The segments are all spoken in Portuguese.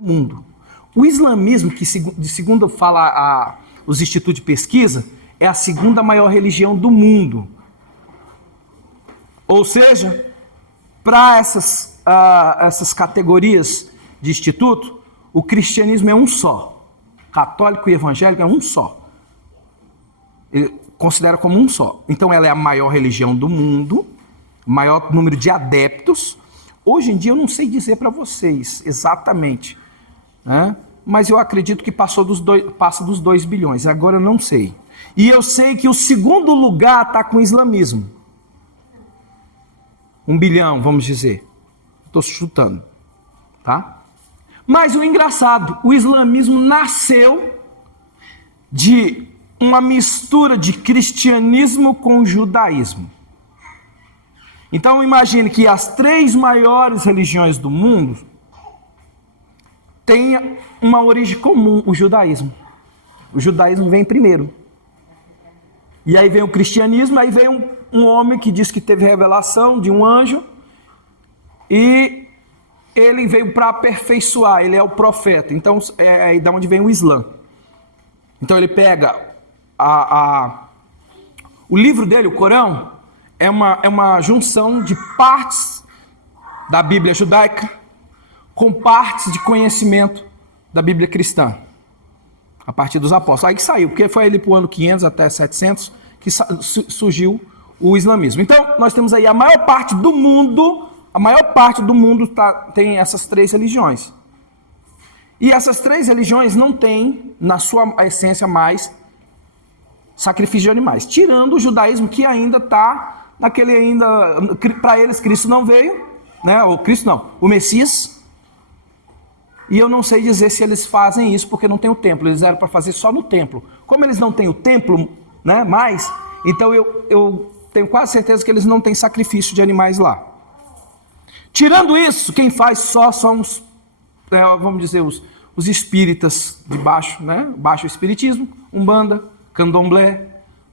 mundo. O islamismo, que segundo fala os institutos de pesquisa, é a segunda maior religião do mundo. Ou seja, para essas categorias de instituto, o cristianismo é um só. Católico e evangélico é um só. Ele considera como um só. Então ela é a maior religião do mundo, maior número de adeptos. Hoje em dia eu não sei dizer para vocês exatamente, né? Mas eu acredito que passa dos 2 bilhões, agora eu não sei. E eu sei que o segundo lugar está com o islamismo. 1 bilhão, vamos dizer. Estou chutando, tá? Mas o engraçado, o islamismo nasceu de uma mistura de cristianismo com judaísmo. Então imagine que as 3 maiores religiões do mundo têm uma origem comum, o judaísmo. O judaísmo vem primeiro. E aí vem o cristianismo, aí vem um homem que diz que teve revelação de um anjo, e ele veio para aperfeiçoar, ele é o profeta. Então é aí da onde vem o Islã. Então ele pega o livro dele, o Corão, é uma junção de partes da Bíblia judaica com partes de conhecimento da Bíblia cristã, a partir dos apóstolos. Aí que saiu, porque foi ali para o ano 500 até 700 que surgiu o islamismo. Então nós temos aí a maior parte do mundo tem essas 3 religiões. E essas 3 religiões não têm, na sua essência, mais sacrifício de animais. Tirando o judaísmo, que ainda está naquele para eles Cristo não veio, né? Ou Cristo não, o Messias. E eu não sei dizer se eles fazem isso, porque não tem o templo. Eles eram para fazer só no templo. Como eles não têm o templo, né, mais, então eu tenho quase certeza que eles não têm sacrifício de animais lá. Tirando isso, quem faz só são vamos dizer, os espíritas de baixo, né? Baixo espiritismo, Umbanda, Candomblé,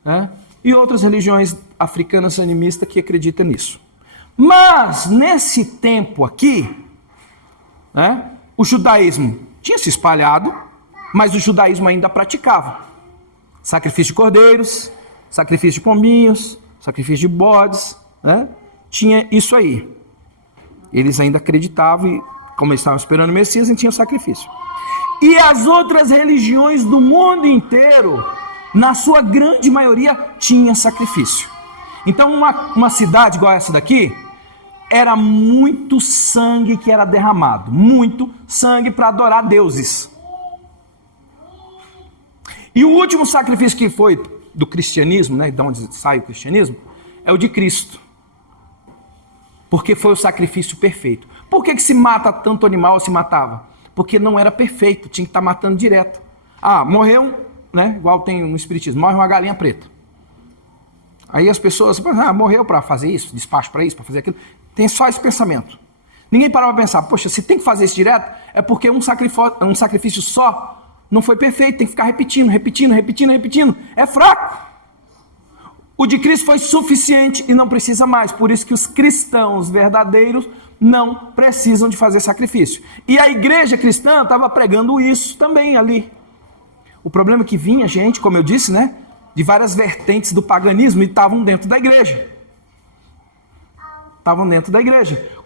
né? E outras religiões africanas animistas que acreditam nisso. Mas, nesse tempo aqui, né, o judaísmo tinha se espalhado, mas o judaísmo ainda praticava sacrifício de cordeiros, sacrifício de pombinhos, sacrifício de bodes, né? Tinha isso aí. Eles ainda acreditavam, e como eles estavam esperando o Messias, eles tinham sacrifício. E as outras religiões do mundo inteiro, na sua grande maioria, tinha sacrifício. Então uma cidade igual essa daqui, era muito sangue que era derramado, muito sangue para adorar deuses. E o último sacrifício que foi do cristianismo, né, de onde sai o cristianismo, é o de Cristo. Porque foi o sacrifício perfeito. Por que se mata tanto animal, se matava? Porque não era perfeito, tinha que estar matando direto. Morreu, né, igual tem no espiritismo, morre uma galinha preta. Aí as pessoas, morreu para fazer isso, despacho para isso, para fazer aquilo. Tem só esse pensamento. Ninguém parava para pensar, poxa, se tem que fazer isso direto, é porque um sacrifício só não foi perfeito, tem que ficar repetindo. É fraco. O de Cristo foi suficiente e não precisa mais. Por isso que os cristãos verdadeiros não precisam de fazer sacrifício. E a igreja cristã estava pregando isso também ali. O problema é que vinha gente, como eu disse, né, de várias vertentes do paganismo, e estavam dentro da igreja.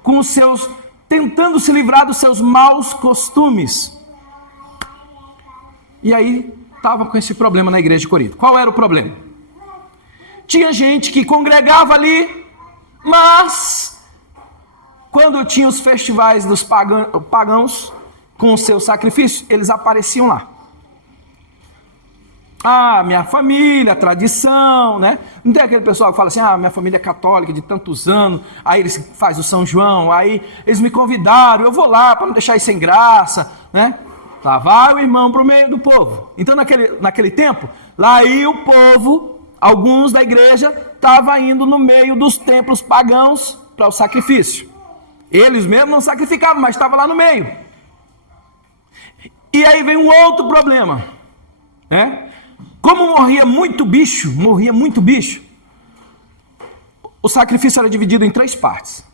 Com os seus, tentando se livrar dos seus maus costumes. E aí estava com esse problema na igreja de Corinto. Qual era o problema? Tinha gente que congregava ali, mas quando tinha os festivais dos pagãos com os seus sacrifícios, eles apareciam lá. Minha família, tradição, né? Não tem aquele pessoal que fala assim, minha família é católica de tantos anos, aí eles fazem o São João, aí eles me convidaram, eu vou lá para não deixar isso sem graça, né? Lá vai o irmão para o meio do povo. Então naquele tempo, lá aí o povo, alguns da igreja, estavam indo no meio dos templos pagãos para o sacrifício. Eles mesmos não sacrificavam, mas estavam lá no meio. E aí vem um outro problema, né? Como morria muito bicho, o sacrifício era dividido em 3 partes.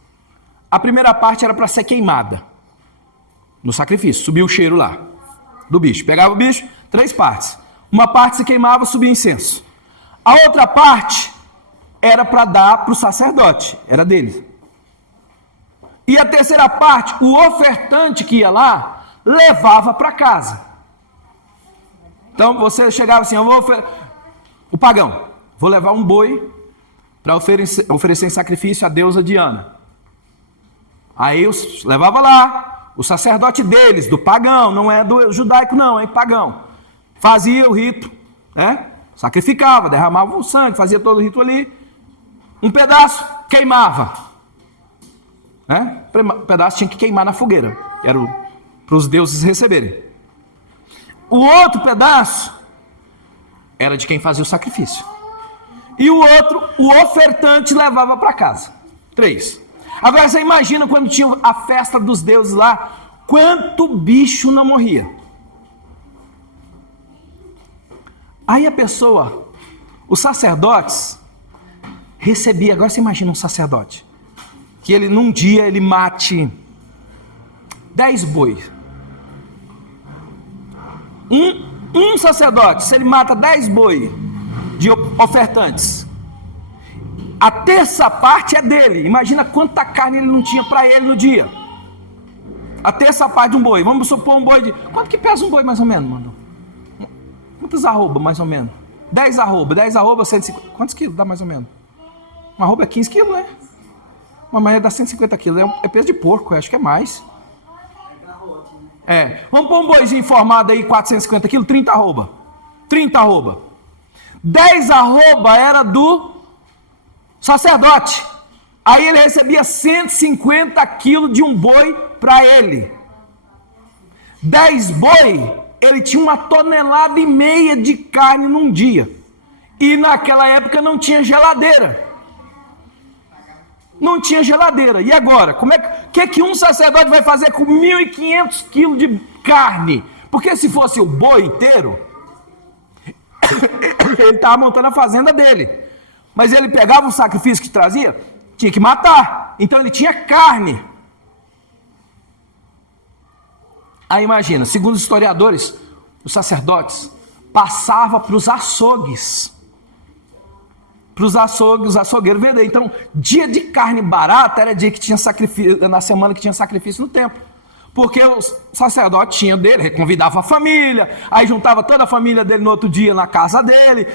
A primeira parte era para ser queimada. no sacrifício. Subia o cheiro lá do bicho. Pegava o bicho, 3 partes. Uma parte se queimava, subia incenso. A outra parte era para dar para o sacerdote, era dele. E a terceira parte, o ofertante que ia lá, levava para casa. Então você chegava assim, o pagão, vou levar um boi para oferecer em sacrifício à deusa Diana. Aí eu levava lá, o sacerdote deles, do pagão, não é do judaico não, é pagão. Fazia o rito, né? Sacrificava, derramava o sangue, fazia todo o rito ali. Um pedaço queimava, né? Um pedaço tinha que queimar na fogueira, era para os deuses receberem. O outro pedaço era de quem fazia o sacrifício. E o outro, o ofertante levava para casa. 3. Agora você imagina quando tinha a festa dos deuses lá, quanto bicho não morria. Aí a pessoa, os sacerdotes, recebia, agora você imagina um sacerdote, que ele num dia ele mate 10 bois. Um sacerdote, se ele mata 10 boi de ofertantes, a terça parte é dele. Imagina quanta carne ele não tinha para ele no dia. A terça parte de um boi, vamos supor um boi de... Quanto que pesa um boi mais ou menos, mano? Quantas arroba mais ou menos? 10 arroba, 150. Quantos quilos dá mais ou menos? Uma arroba é 15 quilos, né? Uma manhã dá 150 quilos. É peso de porco, eu acho que é mais. Vamos pôr um boizinho formado aí, 450 quilos, 30 arroba. 30 arroba. 10 arroba era do sacerdote. Aí ele recebia 150 quilos de um boi para ele. 10 boi, ele tinha 1,5 toneladas de carne num dia. E naquela época não tinha geladeira. Não tinha geladeira. E agora? Que um sacerdote vai fazer com 1.500 quilos de carne? Porque se fosse o boi inteiro, ele estava montando a fazenda dele. Mas ele pegava o sacrifício que trazia, tinha que matar. Então ele tinha carne. Aí imagina, segundo os historiadores, os sacerdotes passavam para os açougues. Para os açougues, os açougueiros vender. Então, dia de carne barata era dia que tinha sacrifício, na semana que tinha sacrifício no templo. Porque o sacerdote tinha dele, convidava a família, aí juntava toda a família dele no outro dia na casa dele.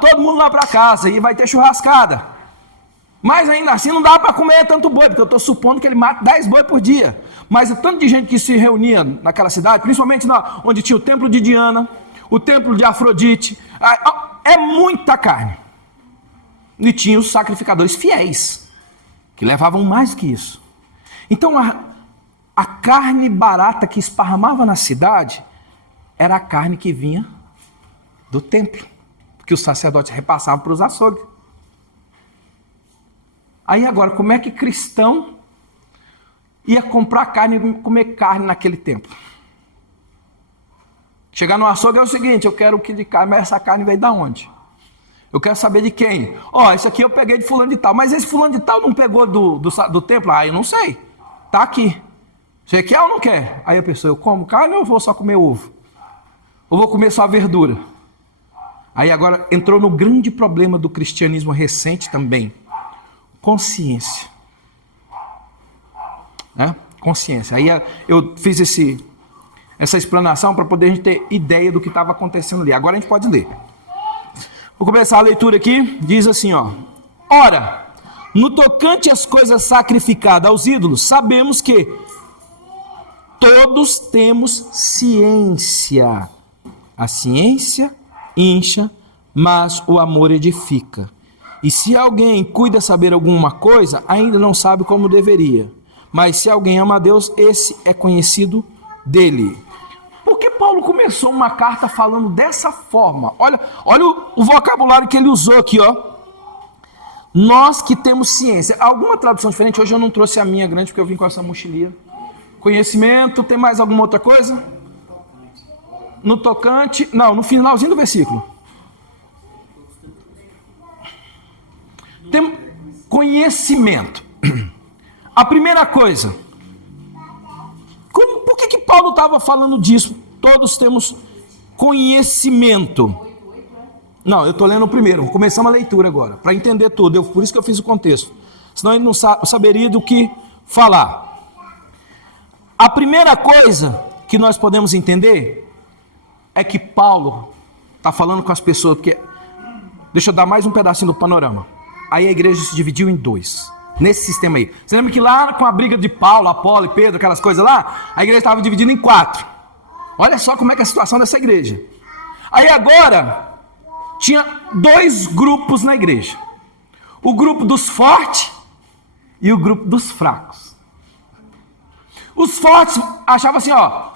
Todo mundo lá para casa, e vai ter churrascada. Mas ainda assim não dá para comer tanto boi, porque eu estou supondo que ele mata 10 boi por dia. Mas o tanto de gente que se reunia naquela cidade, principalmente onde tinha o templo de Diana, o templo de Afrodite, é muita carne. E tinha os sacrificadores fiéis, que levavam mais do que isso. Então a carne barata que esparramava na cidade era a carne que vinha do templo, que os sacerdotes repassavam para os açougues. Aí agora, como é que cristão ia comprar carne e comer carne naquele tempo? Chegar no açougue é o seguinte: eu quero um quilo de carne, mas essa carne veio de onde? Eu quero saber de quem. Isso aqui eu peguei de fulano de tal. Mas esse fulano de tal não pegou do templo? Eu não sei. Está aqui. Você quer ou não quer? Aí a pessoa, eu como carne ou eu vou só comer ovo? Ou vou comer só verdura? Aí agora entrou no grande problema do cristianismo recente também. Consciência. Né? Consciência. Aí eu fiz essa explanação para poder a gente ter ideia do que estava acontecendo ali. Agora a gente pode ler. Vou começar a leitura aqui, diz assim, Ora, no tocante às coisas sacrificadas aos ídolos, sabemos que todos temos ciência. A ciência incha, mas o amor edifica. E se alguém cuida saber alguma coisa, ainda não sabe como deveria. Mas se alguém ama a Deus, esse é conhecido dele. Por que Paulo começou uma carta falando dessa forma? Olha o vocabulário que ele usou aqui, Nós que temos ciência. Alguma tradução diferente? Hoje eu não trouxe a minha grande, porque eu vim com essa mochilinha. Conhecimento, tem mais alguma outra coisa? No tocante, no finalzinho do versículo. Tem conhecimento. A primeira coisa, Por que Paulo estava falando disso? Todos temos conhecimento. Não, eu estou lendo o primeiro. Começamos a leitura agora, para entender tudo. Por isso que eu fiz o contexto. Senão ele não saberia do que falar. A primeira coisa que nós podemos entender é que Paulo está falando com as pessoas, porque... Deixa eu dar mais um pedacinho do panorama. Aí a igreja se dividiu em dois, nesse sistema aí. Você lembra que lá com a briga de Paulo, Apolo e Pedro, aquelas coisas lá, a igreja estava dividida em 4. Olha só como é que é a situação dessa igreja. Aí agora, tinha 2 grupos na igreja. O grupo dos fortes e o grupo dos fracos. Os fortes achavam assim, ó,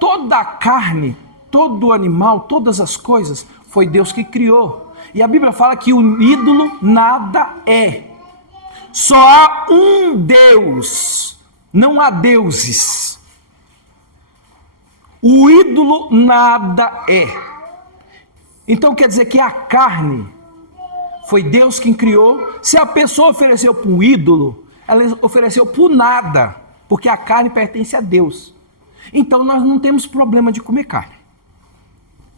toda a carne, todo animal, todas as coisas, foi Deus que criou. E a Bíblia fala que o ídolo nada é. Só há um Deus, não há deuses. O ídolo nada é. Então quer dizer que a carne foi Deus quem criou. Se a pessoa ofereceu para um ídolo, ela ofereceu por nada, porque a carne pertence a Deus. Então nós não temos problema de comer carne.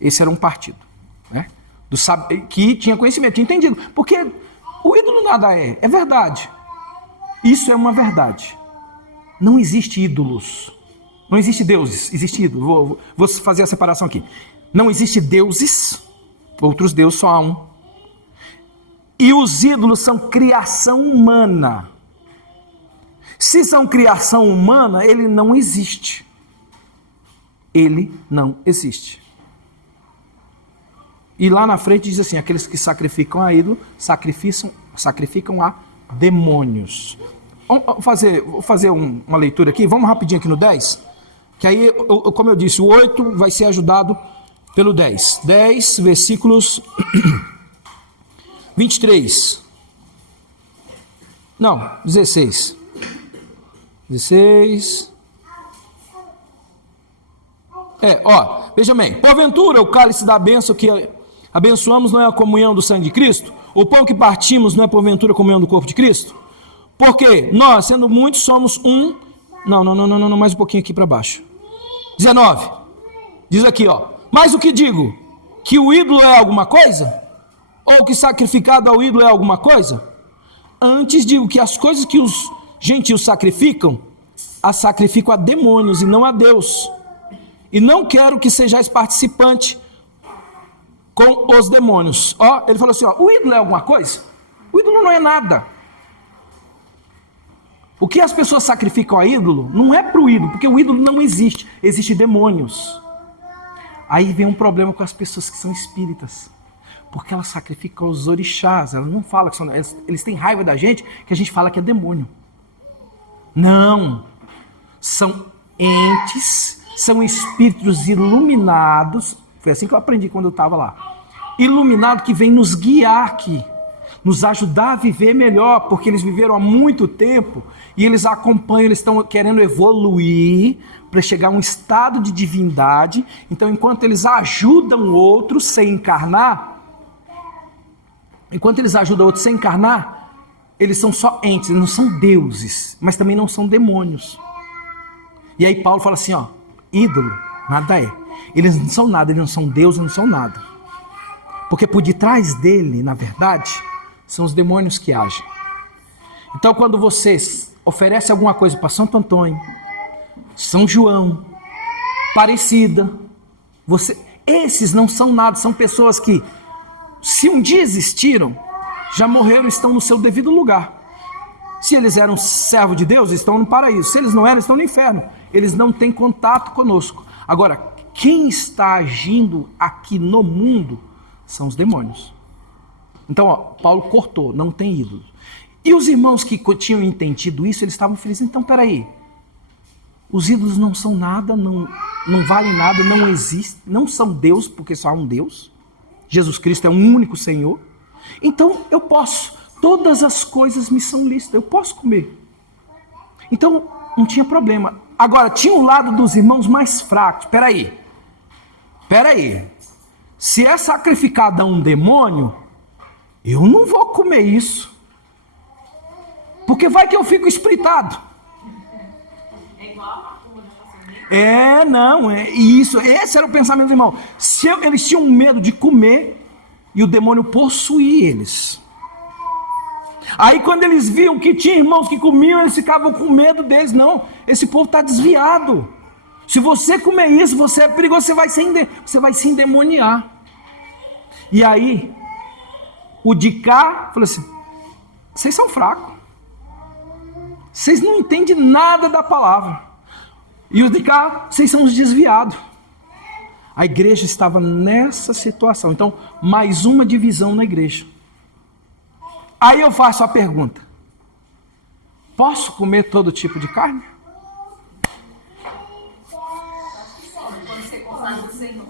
Esse era um partido, né? Que tinha conhecimento, tinha entendido. Porque o ídolo nada é. É verdade. Isso é uma verdade. Não existe ídolos. Não existe deuses. Existe ídolo. Vou fazer a separação aqui. Não existe deuses. Outros deuses só há um. E os ídolos são criação humana. Se são criação humana, ele não existe. Ele não existe. E lá na frente diz assim, aqueles que sacrificam a ídolo, sacrificam a demônios. Vou fazer uma leitura aqui, vamos rapidinho aqui no 10, que aí, como eu disse, o 8 vai ser ajudado pelo 10. 10, versículos 23. Não, 16. 16... veja bem, porventura o cálice da bênção que abençoamos não é a comunhão do sangue de Cristo? O pão que partimos não é porventura a comunhão do corpo de Cristo? Porque nós, sendo muitos, somos um... Não, mais um pouquinho aqui para baixo. 19. Diz aqui, mas o que digo? Que o ídolo é alguma coisa? Ou que sacrificado ao ídolo é alguma coisa? Antes digo que as coisas que os gentios sacrificam, as sacrificam a demônios e não a Deus. E não quero que sejais participante com os demônios. Ele falou assim, o ídolo é alguma coisa? O ídolo não é nada. O que as pessoas sacrificam a ídolo, não é para o ídolo, porque o ídolo não existe. Existem demônios. Aí vem um problema com as pessoas que são espíritas. Porque elas sacrificam os orixás. Elas não falam que são... Eles têm raiva da gente, que a gente fala que é demônio. Não. São entes... São espíritos iluminados, foi assim que eu aprendi quando eu estava lá, iluminado que vem nos guiar aqui, nos ajudar a viver melhor, porque eles viveram há muito tempo, e eles acompanham, eles estão querendo evoluir, para chegar a um estado de divindade. Então enquanto eles ajudam outros sem encarnar, eles são só entes, eles não são deuses, mas também não são demônios. E aí Paulo fala assim, ídolo, nada é. Eles não são nada, eles não são Deus, não são nada. Porque por detrás dele, na verdade, são os demônios que agem. Então quando vocês oferecem alguma coisa para Santo Antônio, São João, Aparecida, esses não são nada, são pessoas que, se um dia existiram, já morreram, estão no seu devido lugar. Se eles eram servos de Deus, estão no paraíso. Se eles não eram, estão no inferno. Eles não têm contato conosco. Agora, quem está agindo aqui no mundo são os demônios. Então, Paulo cortou, não tem ídolo. E os irmãos que tinham entendido isso, eles estavam felizes. Então, peraí, os ídolos não são nada, não valem nada, não existem, não são Deus, porque só há um Deus. Jesus Cristo é um único Senhor. Então, eu posso... Todas as coisas me são lícitas, eu posso comer. Então, não tinha problema. Agora, tinha o lado dos irmãos mais fracos. Peraí. Se é sacrificado a um demônio, eu não vou comer isso. Porque vai que eu fico espritado. Não, é isso. Esse era o pensamento do irmão. Eles tinham medo de comer e o demônio possuía eles. Aí quando eles viam que tinha irmãos que comiam, eles ficavam com medo deles. Não, esse povo está desviado. Se você comer isso, você é perigoso, você vai se endemoniar. E aí, o de cá falou assim: vocês são fracos. Vocês não entendem nada da palavra. E os de cá, vocês são os desviados. A igreja estava nessa situação. Então, mais uma divisão na igreja. Aí eu faço a pergunta: posso comer todo tipo de carne? Quando você confia no Senhor.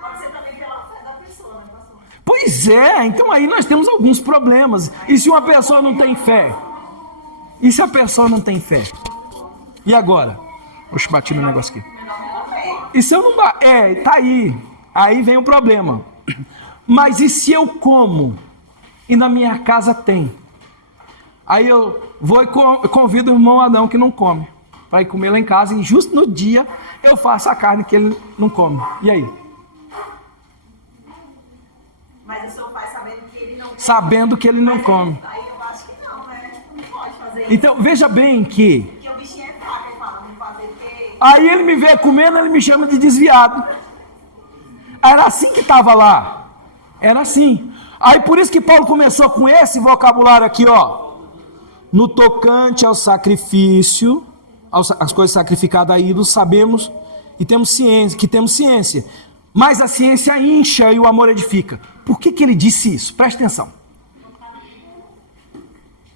Pode ser também pela fé da pessoa, né, pastor? Pois é, então aí nós temos alguns problemas. E se uma pessoa não tem fé? E se a pessoa não tem fé? E agora? Oxe, bati no negócio aqui. E se eu não... tá aí. Aí vem o problema. Mas e se eu como e na minha casa tem? Aí eu vou e convido o irmão Adão que não come para ir comer lá em casa, e justo no dia eu faço a carne que ele não come. E aí? Mas o senhor faz sabendo que ele não come. Sabendo que ele não come. Aí eu acho que não, né? Não pode fazer isso. Então, veja bem que... Porque o bichinho é fraco, ele fala, não fazer o quê? Aí ele me vê comendo, ele me chama de desviado. Era assim que estava lá. Era assim. Aí por isso que Paulo começou com esse vocabulário aqui, ó. No tocante ao sacrifício, as coisas sacrificadas a ídolos, sabemos e temos ciência. Mas a ciência incha e o amor edifica. Por que ele disse isso? Preste atenção.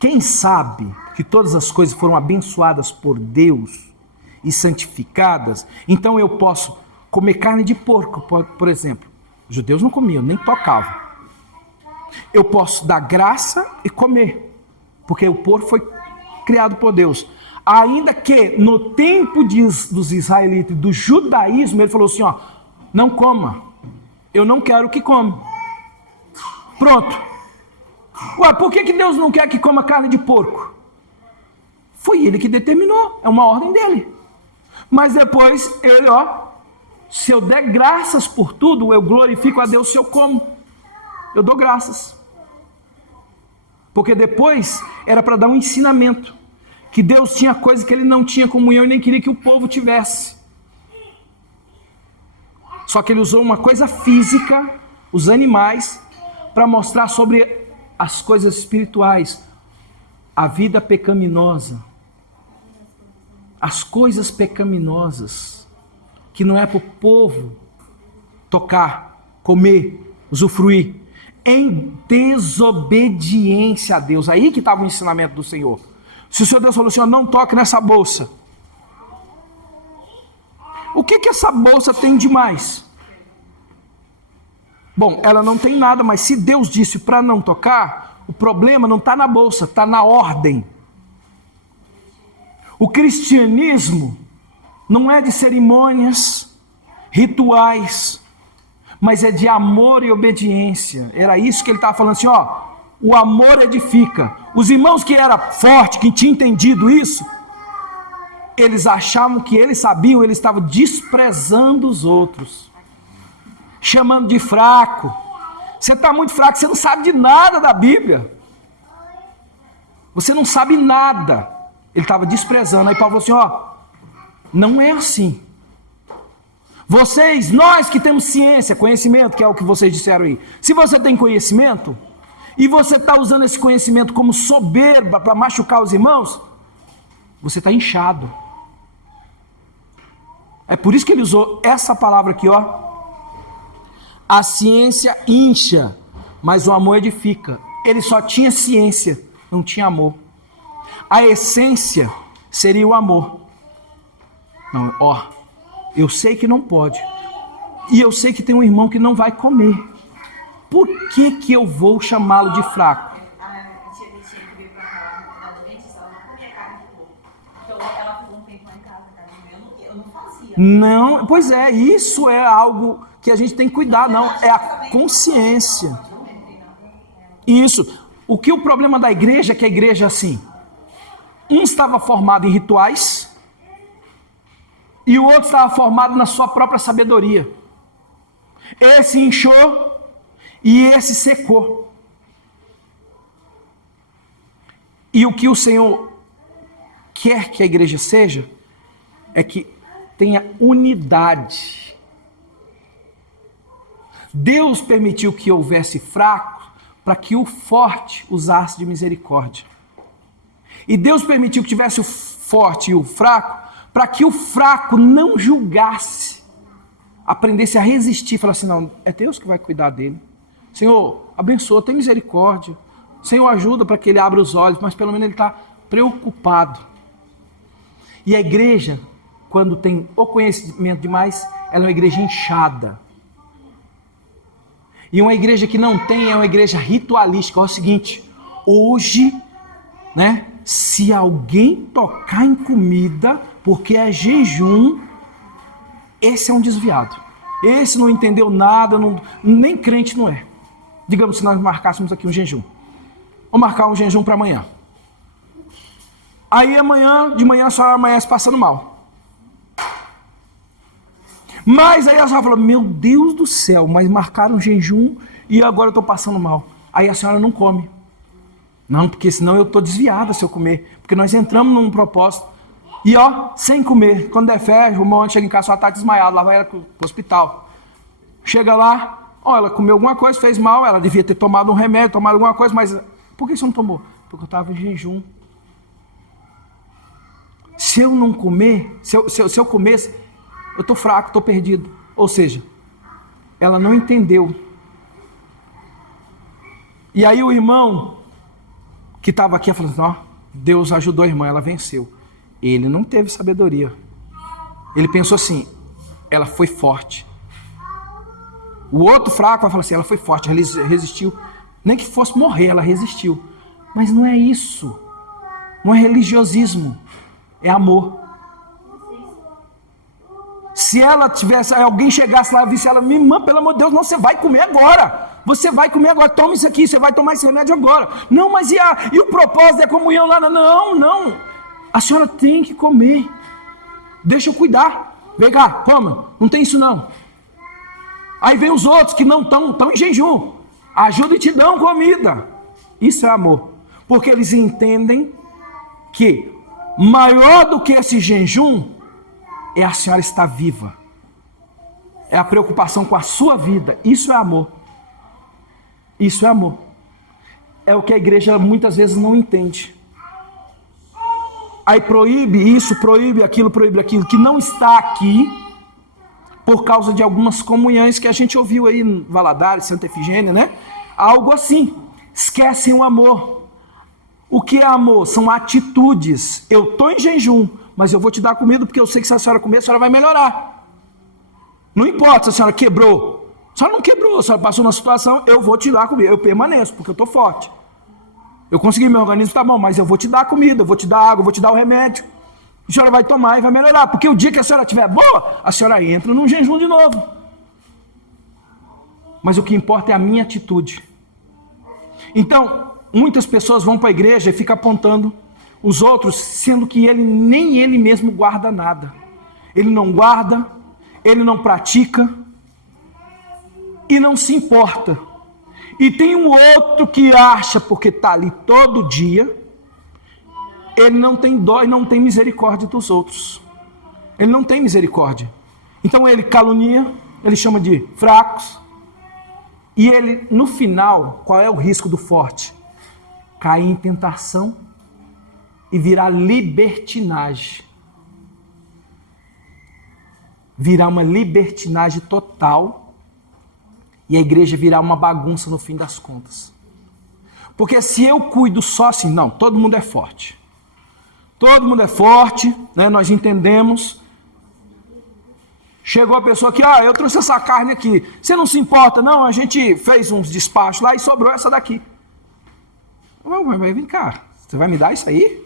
Quem sabe que todas as coisas foram abençoadas por Deus e santificadas, então eu posso comer carne de porco, por exemplo. Os judeus não comiam, nem tocavam. Eu posso dar graça e comer, porque o porco foi criado por Deus. Ainda que no tempo dos israelitas e do judaísmo, ele falou assim, ó, não coma, eu não quero que coma. Pronto. Ué, por que Deus não quer que coma carne de porco? Foi ele que determinou, é uma ordem dele. Mas depois ele, ó, se eu der graças por tudo, eu glorifico a Deus se eu como. Eu dou graças. Porque depois era para dar um ensinamento, que Deus tinha coisas que ele não tinha comunhão e nem queria que o povo tivesse. Só que ele usou uma coisa física, os animais, para mostrar sobre as coisas espirituais, a vida pecaminosa, as coisas pecaminosas, que não é para o povo tocar, comer, usufruir, em desobediência a Deus. Aí que estava o ensinamento do Senhor. Se o Senhor Deus falou assim, ó, não toque nessa bolsa. O que essa bolsa tem de mais? Bom, ela não tem nada, mas se Deus disse para não tocar, o problema não está na bolsa, está na ordem. O cristianismo não é de cerimônias, rituais, mas é de amor e obediência. Era isso que ele estava falando assim, ó, o amor edifica. Os irmãos que eram fortes, que tinham entendido isso, eles achavam que eles sabiam, eles estavam desprezando os outros, chamando de fraco. Você está muito fraco, você não sabe de nada da Bíblia. Você não sabe nada. Ele estava desprezando. Aí Paulo falou assim, ó, não é assim. Vocês, nós que temos ciência, conhecimento, que é o que vocês disseram aí. Se você tem conhecimento, e você está usando esse conhecimento como soberba para machucar os irmãos, você está inchado. É por isso que ele usou essa palavra aqui, ó. A ciência incha, mas o amor edifica. Ele só tinha ciência, não tinha amor. A essência seria o amor. Não, ó, eu sei que não pode. E eu sei que tem um irmão que não vai comer. Por que eu vou chamá-lo de fraco? A tia Betinha que veio pra cá, ela não comia carne de porco. Então ela ficou um tempo lá em casa, eu não fazia. Não, pois é, isso é algo que a gente tem que cuidar, não, é a consciência. Isso. O que o problema da igreja é que a igreja é assim. Um estava formado em rituais e o outro estava formado na sua própria sabedoria. Esse inchou e esse secou. E o que o Senhor quer que a igreja seja é que tenha unidade. Deus permitiu que houvesse fraco para que o forte usasse de misericórdia. E Deus permitiu que tivesse o forte e o fraco para que o fraco não julgasse, aprendesse a resistir, falasse assim, não, é Deus que vai cuidar dele. Senhor, abençoa, tem misericórdia. Senhor, ajuda para que ele abra os olhos, mas pelo menos ele está preocupado. E a igreja, quando tem o conhecimento demais, ela é uma igreja inchada. E uma igreja que não tem é uma igreja ritualística. É o seguinte, hoje, né, se alguém tocar em comida, porque é jejum, esse é um desviado. Esse não entendeu nada, nem crente não é. Digamos se nós marcássemos aqui um jejum. Vamos marcar um jejum para amanhã. Aí de manhã a senhora amanhece passando mal. Mas aí a senhora fala, meu Deus do céu, mas marcaram um jejum e agora eu estou passando mal. Aí a senhora não come. Não, porque senão eu estou desviada se eu comer. Porque nós entramos num propósito. E sem comer. Quando der fé, o irmão chega em casa, só está desmaiado, lá vai ela para o hospital. Chega lá, ela comeu alguma coisa, fez mal, ela devia ter tomado um remédio, tomado alguma coisa, mas por que você não tomou? Porque eu estava em jejum. Se eu não comer, se eu comesse, eu estou fraco, estou perdido. Ou seja, ela não entendeu. E aí o irmão que estava aqui falou assim, Deus ajudou a irmã, ela venceu. Ele não teve sabedoria. Ele pensou assim, ela foi forte. O outro fraco vai falar assim, ela foi forte, ela resistiu. Nem que fosse morrer, ela resistiu. Mas não é isso. Não é religiosismo. É amor. Se ela tivesse, alguém chegasse lá e visse ela, minha irmã, pelo amor de Deus, não, você vai comer agora. Você vai comer agora, toma isso aqui, você vai tomar esse remédio agora. Não, mas e o propósito da comunhão lá? Não. A senhora tem que comer. Deixa eu cuidar. Vem cá, coma. Não tem isso não. Aí vem os outros que não estão em jejum. Ajuda e te dão comida. Isso é amor. Porque eles entendem que maior do que esse jejum é a senhora estar viva. É a preocupação com a sua vida. Isso é amor. Isso é amor. É o que a igreja muitas vezes não entende. Aí proíbe isso, proíbe aquilo, que não está aqui, por causa de algumas comunhões que a gente ouviu aí em Valadares, Santa Efigênia, né? Algo assim. Esquecem o amor. O que é amor? São atitudes. Eu estou em jejum, mas eu vou te dar comida porque eu sei que se a senhora comer, a senhora vai melhorar. Não importa se a senhora quebrou. A senhora não quebrou, a senhora passou numa situação, eu vou te dar comida. Eu permaneço, porque eu estou forte. Eu consegui meu organismo, tá bom, mas eu vou te dar comida, eu vou te dar água, eu vou te dar o remédio. A senhora vai tomar e vai melhorar. Porque o dia que a senhora estiver boa, a senhora entra num jejum de novo. Mas o que importa é a minha atitude. Então, muitas pessoas vão para a igreja e ficam apontando os outros, sendo que nem ele mesmo guarda nada. Ele não guarda, ele não pratica e não se importa. E tem um outro que acha, porque está ali todo dia, ele não tem dó e não tem misericórdia dos outros. Ele não tem misericórdia. Então ele calunia, ele chama de fracos. E ele, no final, qual é o risco do forte? Cair em tentação e virar libertinagem. Virar uma libertinagem total. E a igreja virar uma bagunça no fim das contas. Porque se eu cuido só assim, não, todo mundo é forte. Todo mundo é forte, né, nós entendemos. Chegou a pessoa aqui, eu trouxe essa carne aqui. Você não se importa, não? A gente fez uns despachos lá e sobrou essa daqui. Mas vem cá, você vai me dar isso aí?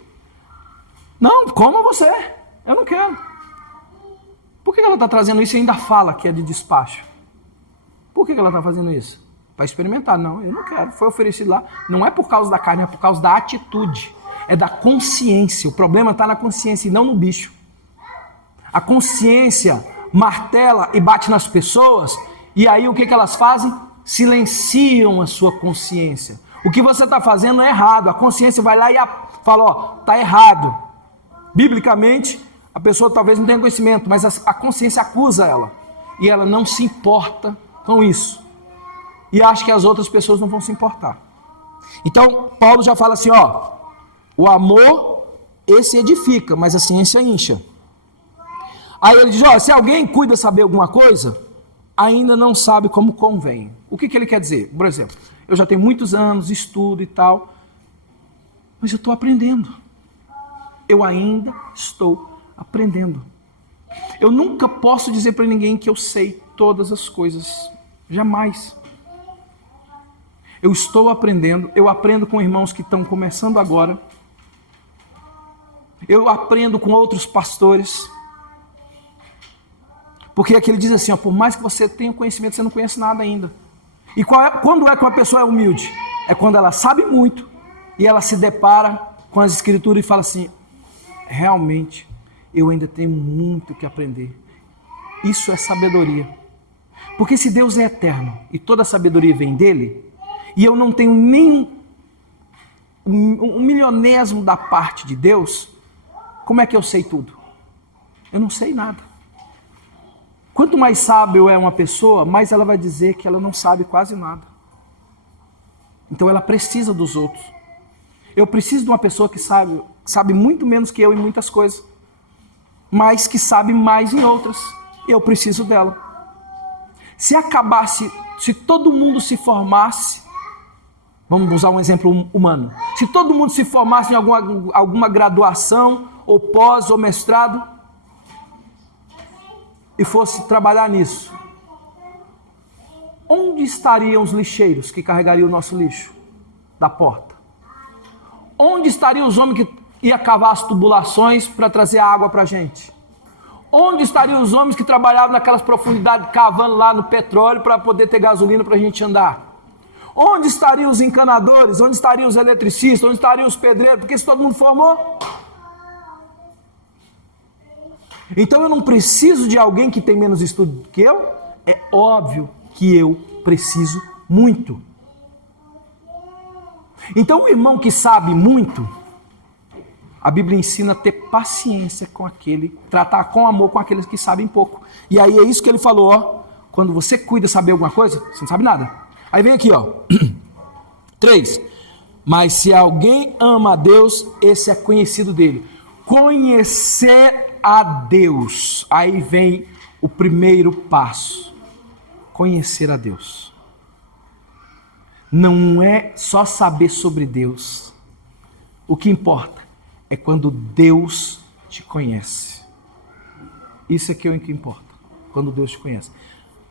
Não, coma você. Eu não quero. Por que ela está trazendo isso e ainda fala que é de despacho? Por que ela está fazendo isso? para experimentar. Não, eu não quero. Foi oferecido lá. Não é por causa da carne, é por causa da atitude. É da consciência. O problema está na consciência e não no bicho. A consciência martela e bate nas pessoas, e aí o que elas fazem? Silenciam a sua consciência. O que você está fazendo é errado. A consciência vai lá e fala, ó, está errado. Biblicamente, a pessoa talvez não tenha conhecimento, mas a consciência acusa ela. E ela não se importa com isso. E acha que as outras pessoas não vão se importar. Então, Paulo já fala assim, ó, o amor, esse edifica, mas a ciência incha. Aí ele diz, ó, se alguém cuida saber alguma coisa, ainda não sabe como convém. O que ele quer dizer? Por exemplo, eu já tenho muitos anos, estudo e tal, mas eu estou aprendendo. Eu ainda estou aprendendo. Eu nunca posso dizer para ninguém que eu sei todas as coisas. Jamais. Eu estou aprendendo, eu aprendo com irmãos que estão começando agora. Eu aprendo com outros pastores. Porque aqui ele diz assim, ó, por mais que você tenha conhecimento, você não conhece nada ainda. E quando é que uma pessoa é humilde? É quando ela sabe muito e ela se depara com as escrituras e fala assim, realmente, eu ainda tenho muito que aprender. Isso é sabedoria. Porque se Deus é eterno e toda a sabedoria vem dele, e eu não tenho nem um milionésimo da parte de Deus, como é que eu sei tudo? Eu não sei nada. Quanto mais sábio é uma pessoa, mais ela vai dizer que ela não sabe quase nada. Então ela precisa dos outros. Eu preciso de uma pessoa que sabe muito menos que eu em muitas coisas, mas que sabe mais em outras. Eu preciso dela. Se todo mundo se formasse, vamos usar um exemplo humano, se todo mundo se formasse em alguma graduação, ou pós, ou mestrado, e fosse trabalhar nisso, onde estariam os lixeiros que carregariam o nosso lixo da porta? Onde estariam os homens que iam cavar as tubulações para trazer a água para a gente? Onde estariam os homens que trabalhavam naquelas profundidades, cavando lá no petróleo para poder ter gasolina para a gente andar? Onde estariam os encanadores? Onde estariam os eletricistas? Onde estariam os pedreiros? Porque se todo mundo formou... Então eu não preciso de alguém que tem menos estudo que eu? É óbvio que eu preciso muito. Então o irmão que sabe muito, a Bíblia ensina a ter paciência com aquele, tratar com amor com aqueles que sabem pouco. E aí é isso que ele falou, ó, quando você cuida saber alguma coisa, você não sabe nada. Aí vem aqui, ó, 3, mas se alguém ama a Deus, esse é conhecido dele. Conhecer a Deus, aí vem o primeiro passo, conhecer a Deus. Não é só saber sobre Deus, o que importa é quando Deus te conhece. Isso aqui é o que importa, quando Deus te conhece.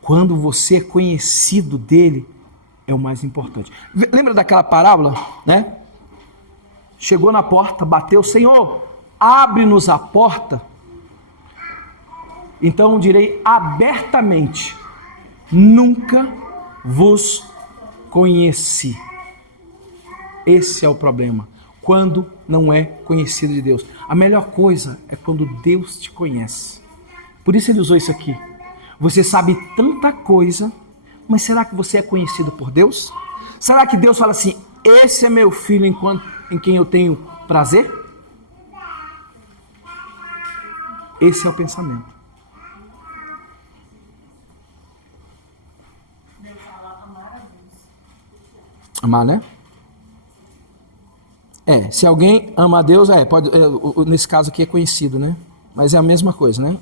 Quando você é conhecido dele, é o mais importante. Lembra daquela parábola, né? Chegou na porta, bateu, Senhor, abre-nos a porta. Então direi abertamente, nunca vos conheci. Esse é o problema, quando não é conhecido de Deus. A melhor coisa é quando Deus te conhece. Por isso ele usou isso aqui. Você sabe tanta coisa, mas será que você é conhecido por Deus? Será que Deus fala assim, esse é meu filho em quem eu tenho prazer? Esse é o pensamento. Amar, né? Se alguém ama a Deus, nesse caso aqui é conhecido, né? Mas é a mesma coisa, né?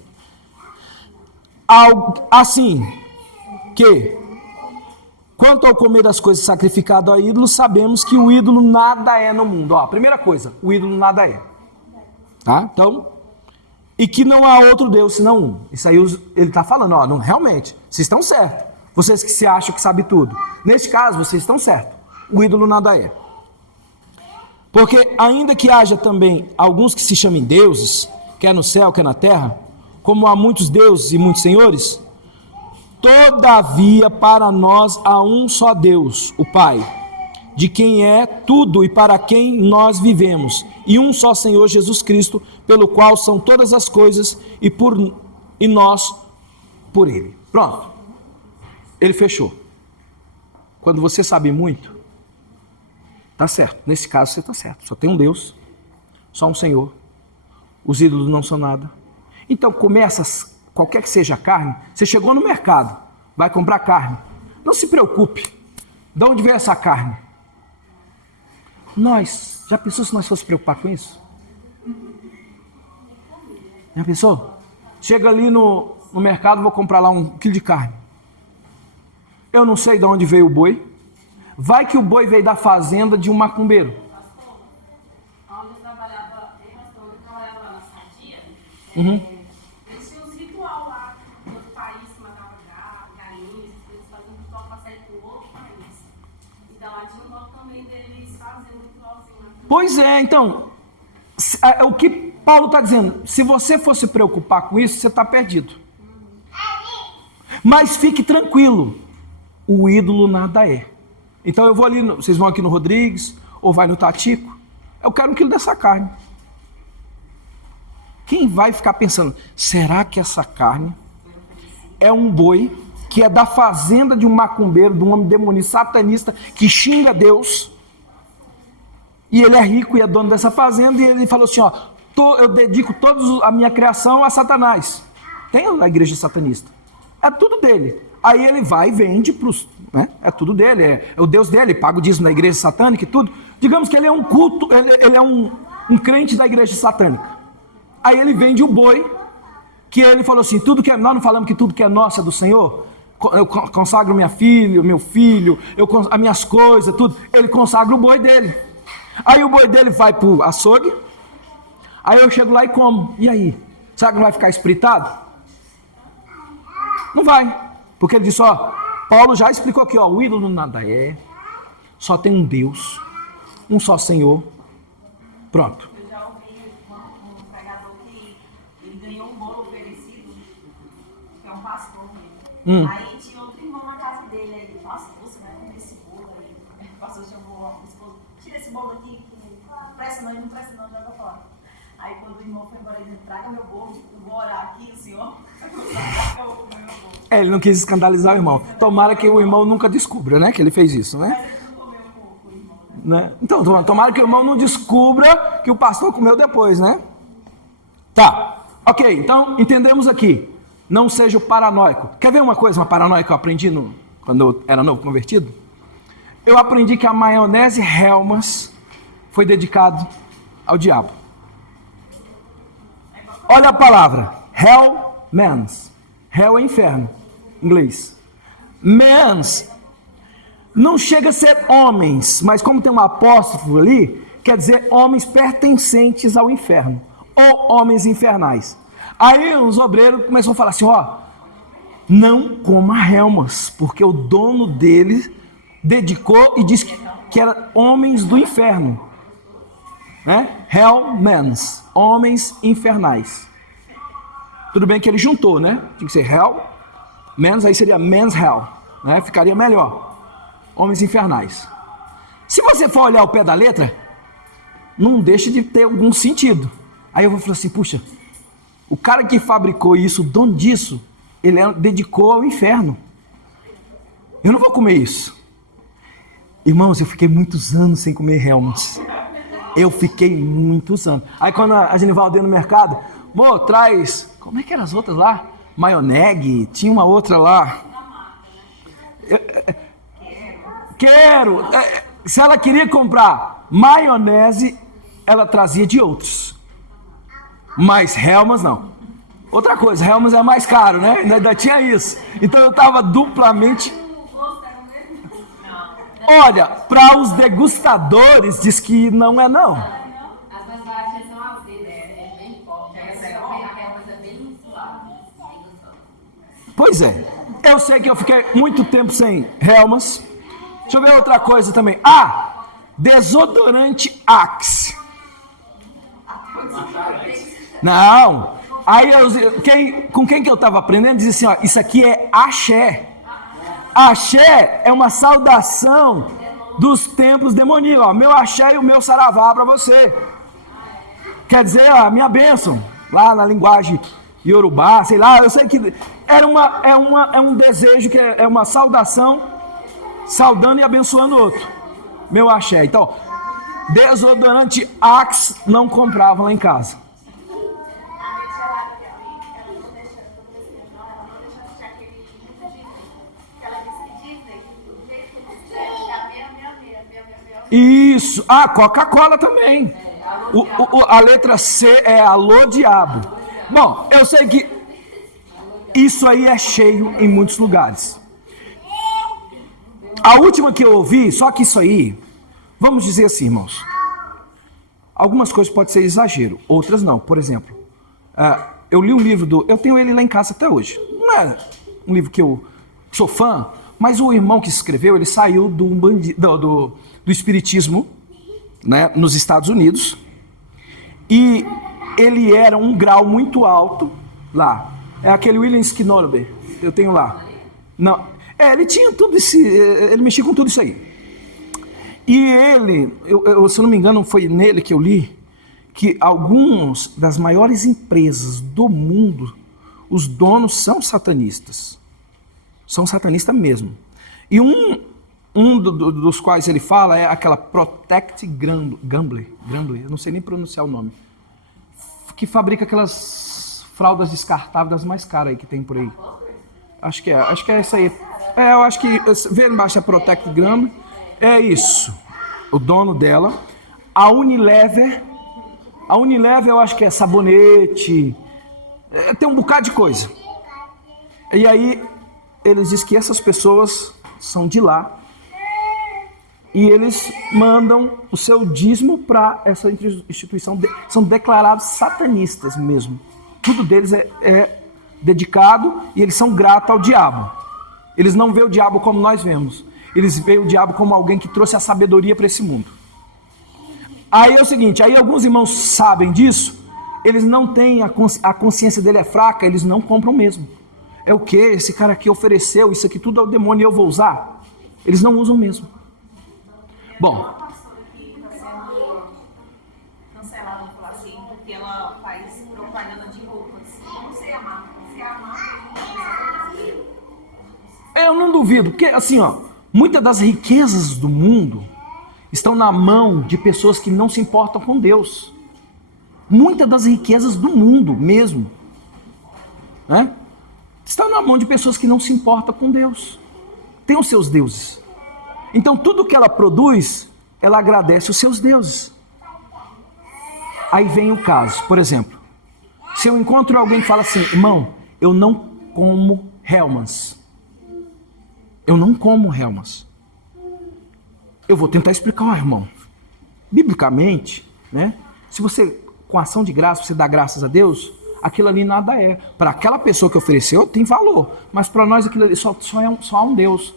Assim que, quanto ao comer das coisas sacrificadas ao ídolo, sabemos que o ídolo nada é no mundo. Ó, primeira coisa, o ídolo nada é. Tá? Então, e que não há outro Deus senão um. Isso aí ele está falando, ó, não, realmente, vocês estão certos. Vocês que se acham que sabem tudo. Neste caso, vocês estão certos. O ídolo nada é. Porque ainda que haja também alguns que se chamem deuses, quer no céu, quer na terra, como há muitos deuses e muitos senhores, Todavia, para nós há um só Deus, o Pai, de quem é tudo e para quem nós vivemos, e um só Senhor Jesus Cristo, pelo qual são todas as coisas e nós por Ele. Pronto. Ele fechou. Quando você sabe muito, tá certo. Nesse caso você tá certo. Só tem um Deus, só um Senhor. Os ídolos não são nada. Então começa, qualquer que seja a carne, você chegou no mercado, vai comprar carne. Não se preocupe. De onde veio essa carne? Já pensou se nós fosse preocupar com isso? Já pensou? Chega ali no mercado, vou comprar lá 1 quilo de carne. Eu não sei de onde veio o boi. Vai que o boi veio da fazenda de um macumbeiro. Onde eu trabalhava lá na Sadia, eles tinham uns ritual lá, no outro país que matava galinhas, eles faziam um ritual para sair para outro país. Então lá tinha um modo também deles fazerem um ritualzinho lá. Pois é, então, o que Paulo está dizendo, se você for se preocupar com isso, você está perdido. Mas fique tranquilo, o ídolo nada é. Então eu vou ali, vocês vão aqui no Rodrigues, ou vai no Tatico, eu quero 1 quilo dessa carne. Quem vai ficar pensando, será que essa carne é um boi que é da fazenda de um macumbeiro, de um homem demonista, satanista, que xinga Deus, e ele é rico e é dono dessa fazenda, e ele falou assim, ó, eu dedico toda a minha criação a Satanás. Tem a igreja satanista. É tudo dele. Aí ele vai e vende para os... Né? É tudo dele, é o Deus dele, paga o dízimo da igreja satânica e tudo. Digamos que ele é um culto, ele é um crente da igreja satânica. Aí ele vende o boi, que ele falou assim, nós não falamos que tudo que é nosso é do Senhor? Eu consagro minha filha, meu filho, as minhas coisas, tudo. Ele consagra o boi dele. Aí o boi dele vai para o açougue, aí eu chego lá e como. E aí? Será que não vai ficar espritado? Não vai. Porque ele disse, ó, Paulo já explicou aqui, ó, o ídolo nada é, só tem um Deus, um só Senhor. Pronto. Eu já ouvi um pregador que ele ganhou um bolo oferecido, que é um pastor mesmo. Aí tinha outro irmão na casa dele, aí ele, nossa, você vai comer esse bolo aí. O pastor chamou o esposo, tira esse bolo aqui, não presta não, joga fora. Aí quando o irmão foi embora, ele disse, traga meu bolo, eu vou orar aqui, o senhor, eu vou comer meu bolo. Ele não quis escandalizar o irmão. Tomara que o irmão nunca descubra, né, que ele fez isso, né? Mas ele não comeu o irmão, né? Então, tomara que o irmão não descubra que o pastor comeu depois, né? Tá, ok, então entendemos aqui. Não seja paranoico. Quer ver uma paranoia que eu aprendi quando eu era novo convertido? Eu aprendi que a maionese Hellmann's foi dedicado ao diabo. Olha a palavra, Hellmann's. Hell é inferno, em inglês. Mans não chega a ser homens, mas como tem um apóstrofo ali, quer dizer homens pertencentes ao inferno, ou homens infernais. Aí os obreiros começaram a falar assim, ó, não coma Hellmann's, porque o dono dele dedicou e disse que era homens do inferno. Né? Hellmann's, homens infernais. Tudo bem que ele juntou, né? Tinha que ser Hell, Men's, aí seria Men's Hell, né? Ficaria melhor. Homens infernais. Se você for olhar o pé da letra, não deixa de ter algum sentido. Aí eu vou falar assim, puxa, o cara que fabricou isso, o dono disso, ele dedicou ao inferno. Eu não vou comer isso. Irmãos, eu fiquei muitos anos sem comer Hellmann's. Eu fiquei muitos anos. Aí quando a Genivaldo deu no mercado, traz, como é que eram as outras lá? Maioneg, tinha uma outra lá. Quero. Se ela queria comprar maionese, ela trazia de outros. Mas Hellmann's não. Outra coisa, Hellmann's é mais caro, né? Ainda tinha isso. Então eu estava duplamente... Olha, para os degustadores diz que não é não. As mais baixas são azedas, é bem forte. A Hellmann's é bem suave, bem gostosa. Pois é. Eu sei que eu fiquei muito tempo sem Hellmann's. Deixa eu ver outra coisa também. desodorante Axe. Não. Aí com quem que eu estava aprendendo, dizia assim, ó, isso aqui é axé. Axé é uma saudação dos templos demoníacos. Ó, meu axé e o meu saravá para você. Quer dizer, a minha bênção, lá na linguagem iorubá, sei lá, eu sei que é um desejo, que é uma saudação, saudando e abençoando o outro. Meu axé. Então, desodorante Axe não comprava lá em casa. Isso. Ah, Coca-Cola também. A letra C é alô diabo. Bom, eu sei que isso aí é cheio em muitos lugares. A última que eu ouvi, só que isso aí, vamos dizer assim, irmãos, algumas coisas podem ser exagero, outras não. Por exemplo, eu li um livro eu tenho ele lá em casa até hoje. Não é um livro que eu sou fã, mas o irmão que escreveu, ele saiu do espiritismo, né, nos Estados Unidos, e ele era um grau muito alto lá. É aquele William Skinner, eu tenho lá. Não, ele tinha tudo isso, ele mexia com tudo isso aí. E ele, se eu não me engano, foi nele que eu li, que algumas das maiores empresas do mundo, os donos são satanistas. São satanistas mesmo. E dos quais ele fala é aquela Protect Gambler, eu não sei nem pronunciar o nome, que fabrica aquelas fraldas descartáveis das mais caras aí que tem por aí. Acho que é essa aí. Eu acho que, vê embaixo a Protect Gambler, é isso, o dono dela. A Unilever eu acho que é sabonete, tem um bocado de coisa. E aí, eles dizem que essas pessoas são de lá, e eles mandam o seu dízimo para essa instituição, são declarados satanistas mesmo. Tudo deles é dedicado e eles são gratos ao diabo. Eles não veem o diabo como nós vemos. Eles veem o diabo como alguém que trouxe a sabedoria para esse mundo. Aí é o seguinte, aí alguns irmãos sabem disso, eles não têm, a consciência dele é fraca, eles não compram mesmo. É o que? Esse cara aqui ofereceu, isso aqui tudo é o demônio e eu vou usar? Eles não usam mesmo. Bom. Uma pastora que está sendo cancelada, vou falar assim, porque ela faz propaganda de roupas. Como você amar? Você amar eu não duvido, porque assim, ó, muitas das riquezas do mundo estão na mão de pessoas que não se importam com Deus. Muitas das riquezas do mundo mesmo, né, estão na mão de pessoas que não se importam com Deus. Tem os seus deuses. Então tudo que ela produz, ela agradece os seus deuses. Aí vem o caso, por exemplo, se eu encontro alguém que fala assim, irmão, eu não como Hellmann's. Eu não como Hellmann's. Eu vou tentar explicar, irmão, biblicamente, né? Se você, com ação de graça, você dá graças a Deus, aquilo ali nada é. Para aquela pessoa que ofereceu, tem valor. Mas para nós aquilo ali só há um Deus.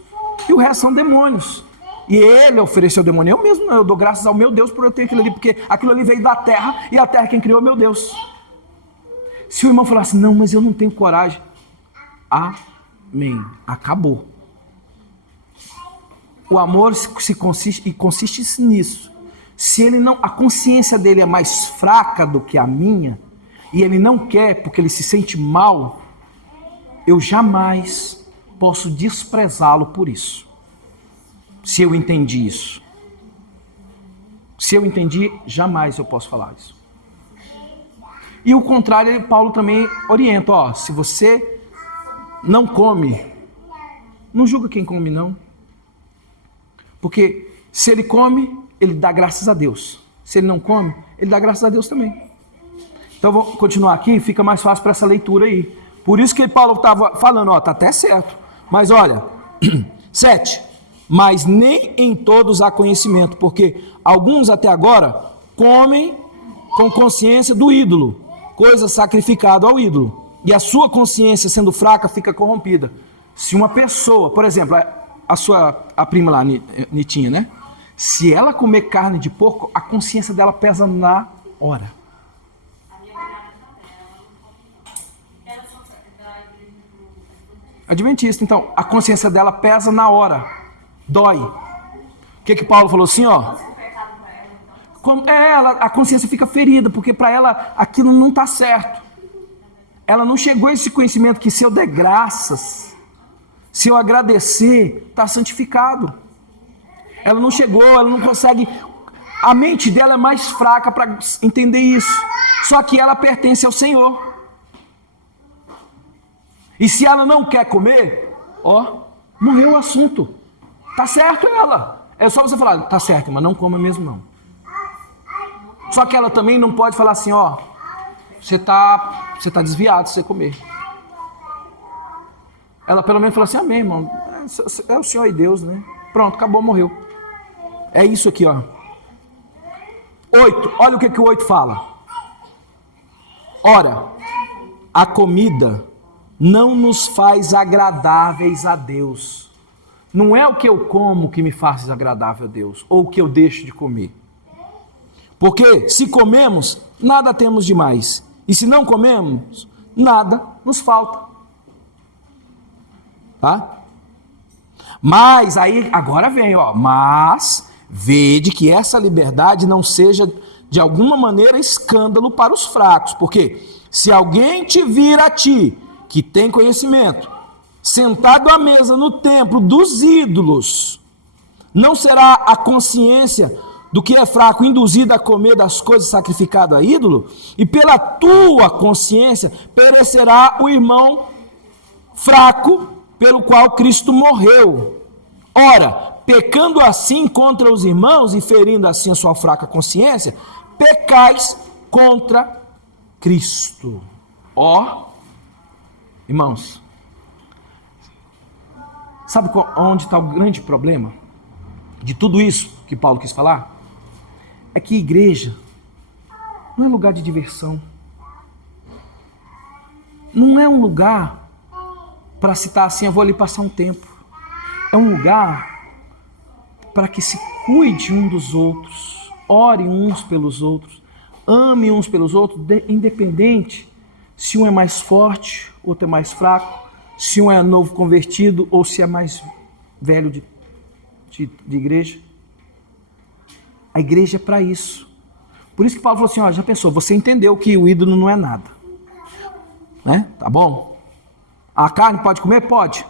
E o resto são demônios. E ele ofereceu o demônio. Eu mesmo, eu dou graças ao meu Deus por eu ter aquilo ali, porque aquilo ali veio da terra, e a terra quem criou é meu Deus. Se o irmão falar assim, não, mas eu não tenho coragem. Amém. Acabou. O amor consiste nisso. Se ele não, a consciência dele é mais fraca do que a minha, e ele não quer porque ele se sente mal, eu jamais posso desprezá-lo por isso. Se eu entendi isso. Se eu entendi, jamais eu posso falar isso. E o contrário, Paulo também orienta, ó, se você não come, não julga quem come não. Porque se ele come, ele dá graças a Deus. Se ele não come, ele dá graças a Deus também. Então vou continuar aqui, fica mais fácil para essa leitura aí. Por isso que Paulo estava falando, ó, tá até certo. Mas olha, 7. Mas nem em todos há conhecimento, porque alguns até agora comem com consciência do ídolo, coisa sacrificada ao ídolo. E a sua consciência, sendo fraca, fica corrompida. Se uma pessoa, por exemplo, a prima lá, Nitinha, né? Se ela comer carne de porco, a consciência dela pesa na hora. Adventista. Então, a consciência dela pesa na hora. Dói. O que Paulo falou assim, ó? A consciência fica ferida, porque para ela aquilo não está certo. Ela não chegou a esse conhecimento que se eu der graças, se eu agradecer, está santificado. Ela não chegou, ela não consegue. A mente dela é mais fraca para entender isso. Só que ela pertence ao Senhor. E se ela não quer comer, ó, morreu o assunto. Tá certo ela. É só você falar, tá certo, mas não coma mesmo não. Só que ela também não pode falar assim, ó, você tá desviado se você comer. Ela pelo menos fala assim, amém, irmão. É o Senhor e Deus, né? Pronto, acabou, morreu. É isso aqui, ó. 8, olha o que o 8 fala. Ora, a comida não nos faz agradáveis a Deus. Não é o que eu como que me faz agradável a Deus, ou o que eu deixo de comer. Porque se comemos, nada temos demais. E se não comemos, nada nos falta. Tá? Mas aí, agora vem, ó. Mas vede que essa liberdade não seja de alguma maneira escândalo para os fracos. Porque se alguém te vir a ti, que tem conhecimento, sentado à mesa no templo dos ídolos, não será a consciência do que é fraco induzido a comer das coisas sacrificadas a ídolo? E pela tua consciência perecerá o irmão fraco pelo qual Cristo morreu. Ora, pecando assim contra os irmãos e ferindo assim a sua fraca consciência, pecais contra Cristo. Ó, irmãos, sabe onde está o grande problema de tudo isso que Paulo quis falar? É que igreja não é lugar de diversão. Não é um lugar para citar assim, eu vou ali passar um tempo. É um lugar para que se cuide um dos outros, ore uns pelos outros, ame uns pelos outros, independente se um é mais forte, outro é mais fraco, se um é novo convertido ou se é mais velho de igreja. A igreja é para isso. Por isso que Paulo falou assim, ó, já pensou, você entendeu que o ídolo não é nada. Né? Tá bom? A carne pode comer? Pode.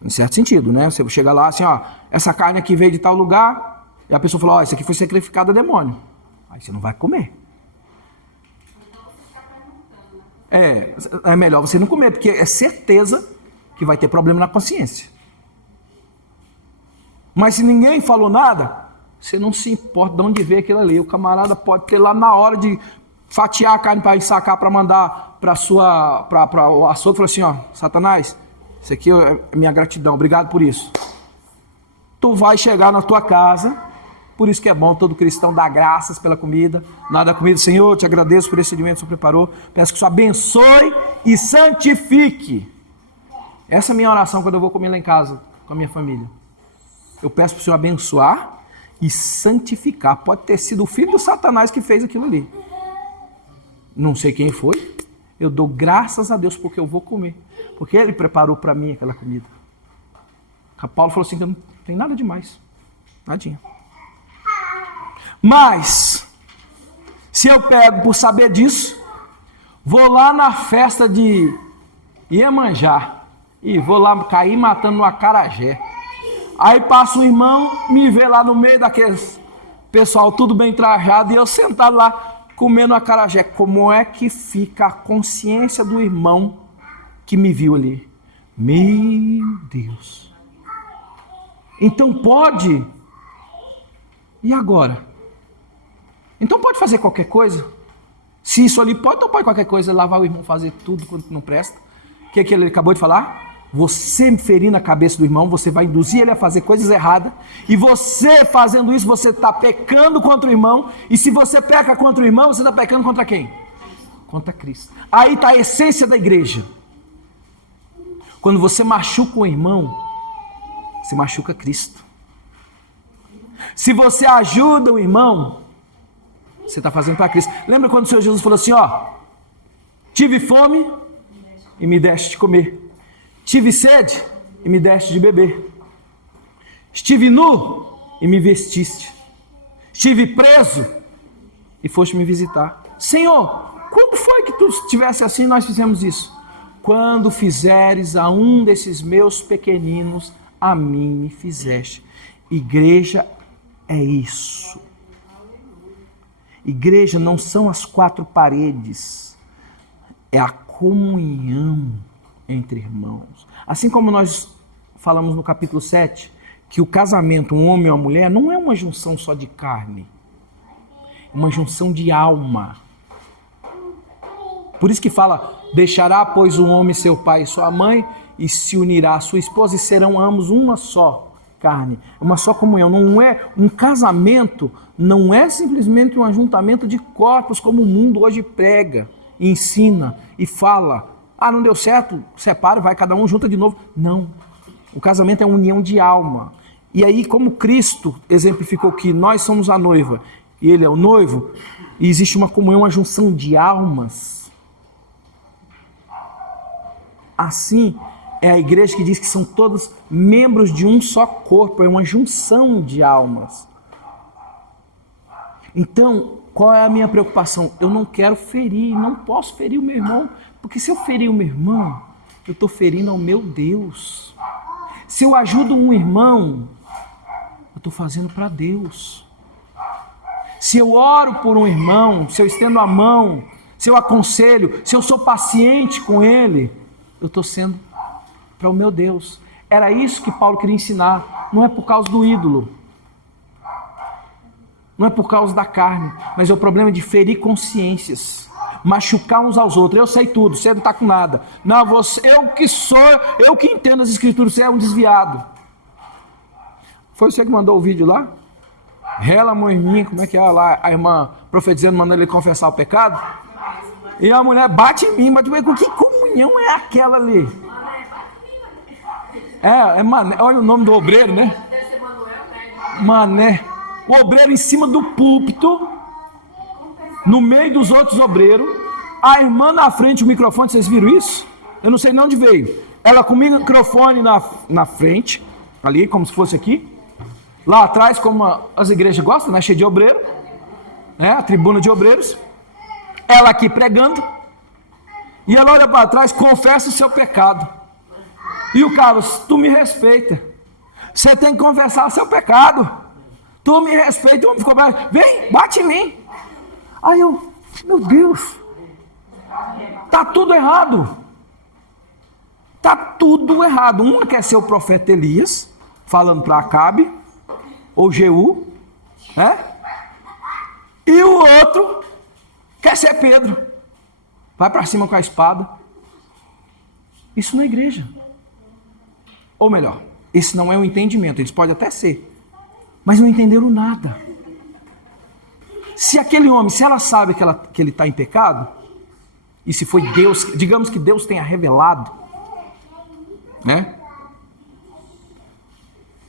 Em certo sentido, né? Você chega lá assim, ó, essa carne aqui veio de tal lugar, e a pessoa falou, ó, isso aqui foi sacrificado a demônio. Aí você não vai comer. É melhor você não comer, porque é certeza que vai ter problema na consciência. Mas se ninguém falou nada, você não se importa de onde veio aquilo ali. O camarada pode ter lá na hora de fatiar a carne para ensacar, para mandar para o açougue, falar assim, ó, Satanás, isso aqui é minha gratidão, obrigado por isso. Tu vai chegar na tua casa, por isso que é bom todo cristão dar graças pela comida, nada da comida, Senhor, te agradeço por esse alimento que o Senhor preparou, peço que o Senhor abençoe e santifique. Essa é a minha oração quando eu vou comer lá em casa com a minha família. Eu peço para o Senhor abençoar e santificar. Pode ter sido o filho do Satanás que fez aquilo ali. Não sei quem foi. Eu dou graças a Deus porque eu vou comer. Porque Ele preparou para mim aquela comida. A Paulo falou assim que não tem nada demais. Nadinha. Mas, se eu pego por saber disso, vou lá na festa de Iemanjá e vou lá cair matando no acarajé. Aí passa o irmão, me vê lá no meio daqueles pessoal tudo bem trajado e eu sentado lá comendo acarajé. Como é que fica a consciência do irmão que me viu ali? Meu Deus. Então pode. E agora? Então pode fazer qualquer coisa? Se isso ali pode, então pode qualquer coisa, lavar o irmão, fazer tudo quanto não presta. O que é que ele acabou de falar? Você ferindo a cabeça do irmão, você vai induzir ele a fazer coisas erradas, e você fazendo isso, você está pecando contra o irmão, e se você peca contra o irmão, você está pecando contra quem? Contra Cristo. Aí está a essência da igreja. Quando você machuca o irmão, você machuca Cristo. Se você ajuda o irmão, você está fazendo para Cristo. Lembra quando o Senhor Jesus falou assim, ó, tive fome e me deste de comer. Tive sede e me deste de beber. Estive nu e me vestiste. Estive preso e foste me visitar. Senhor, quando foi que tu estivesse assim e nós fizemos isso? Quando fizeres a um desses meus pequeninos, a mim me fizeste. Igreja é isso. Igreja não são as quatro paredes, é a comunhão entre irmãos. Assim como nós falamos no capítulo 7, que o casamento, um homem e uma mulher, não é uma junção só de carne, é uma junção de alma. Por isso que fala, deixará, pois, o homem seu pai e sua mãe, e se unirá à sua esposa, e serão ambos uma só carne, uma só comunhão. Não é um casamento, não é simplesmente um ajuntamento de corpos, como o mundo hoje prega, e ensina, e fala. Ah, não deu certo, separa, vai cada um, junta de novo. Não, o casamento é uma união de alma. E aí, como Cristo exemplificou que nós somos a noiva, e Ele é o noivo, e existe uma comunhão, uma junção de almas. Assim é a igreja que diz que são todos membros de um só corpo, é uma junção de almas. Então, qual é a minha preocupação? Eu não quero ferir, não posso ferir o meu irmão, porque se eu ferir o meu irmão, eu estou ferindo ao meu Deus. Se eu ajudo um irmão, eu estou fazendo para Deus. Se eu oro por um irmão, se eu estendo a mão, se eu aconselho, se eu sou paciente com ele, eu estou sendo para o meu Deus. Era isso que Paulo queria ensinar. Não é por causa do ídolo, não é por causa da carne, mas é o problema de ferir consciências, machucar uns aos outros. Eu sei tudo, você não está com nada. Não, eu que entendo as escrituras, você é um desviado. Foi você que mandou o vídeo lá? Rela, mãe, como é que é lá? A irmã profetizando, mandando ele confessar o pecado. E a mulher bate em mim, mas com que comunhão é aquela ali? É Mané, olha o nome do obreiro, né? Mané. O obreiro em cima do púlpito, no meio dos outros obreiros, a irmã na frente, o microfone, vocês viram isso? Eu não sei de onde veio. Ela com o microfone na frente, ali, como se fosse aqui. Lá atrás, como as igrejas gostam, né? Cheio de obreiro, né? A tribuna de obreiros. Ela aqui pregando. E ela olha para trás, confessa o seu pecado. E o Carlos, tu me respeita. Você tem que confessar o seu pecado. Tu me respeita. O homem ficou bravo. Vem, bate em mim. Aí eu, meu Deus. Tá tudo errado. Tá tudo errado. Um quer ser o profeta Elias, falando para Acabe, ou Jeú, né? E o outro quer ser Pedro. Vai para cima com a espada. Isso não é igreja. Ou melhor, esse não é o entendimento. Eles podem até ser, mas não entenderam nada. Se aquele homem, se ela sabe que ele está em pecado, e se foi Deus, digamos que Deus tenha revelado, né?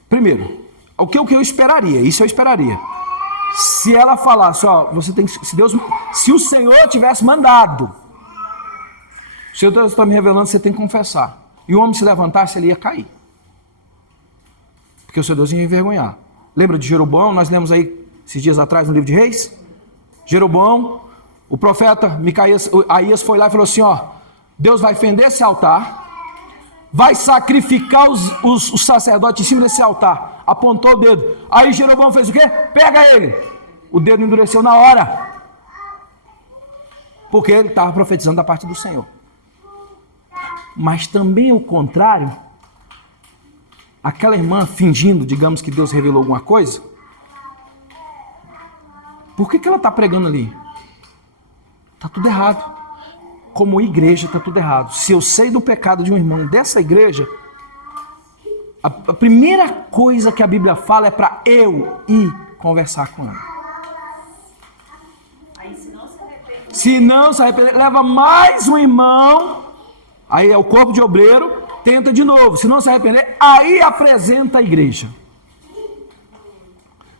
Primeiro, o que eu esperaria? Isso eu esperaria. Se ela falasse, ó, você tem, se o Senhor tivesse mandado, o Senhor Deus está me revelando, você tem que confessar. E o homem se levantasse, ele ia cair. Porque o Senhor Deus ia envergonhar. Lembra de Jeroboão? Nós lemos aí esses dias atrás no livro de Reis. Jeroboão, o profeta Aías foi lá e falou assim, ó, Deus vai fender esse altar, vai sacrificar os sacerdotes em cima desse altar. Apontou o dedo. Aí Jeroboão fez o quê? Pega ele. O dedo endureceu na hora. Porque ele estava profetizando da parte do Senhor. Mas também o contrário, aquela irmã fingindo, digamos que Deus revelou alguma coisa, por que ela está pregando ali? Está tudo errado. Como igreja está tudo errado. Se eu sei do pecado de um irmão dessa igreja, a primeira coisa que a Bíblia fala é para eu ir conversar com ela. Aí se não se arrepender, leva mais um irmão, aí é o corpo de obreiro, tenta de novo. Se não se arrepender, aí apresenta a igreja.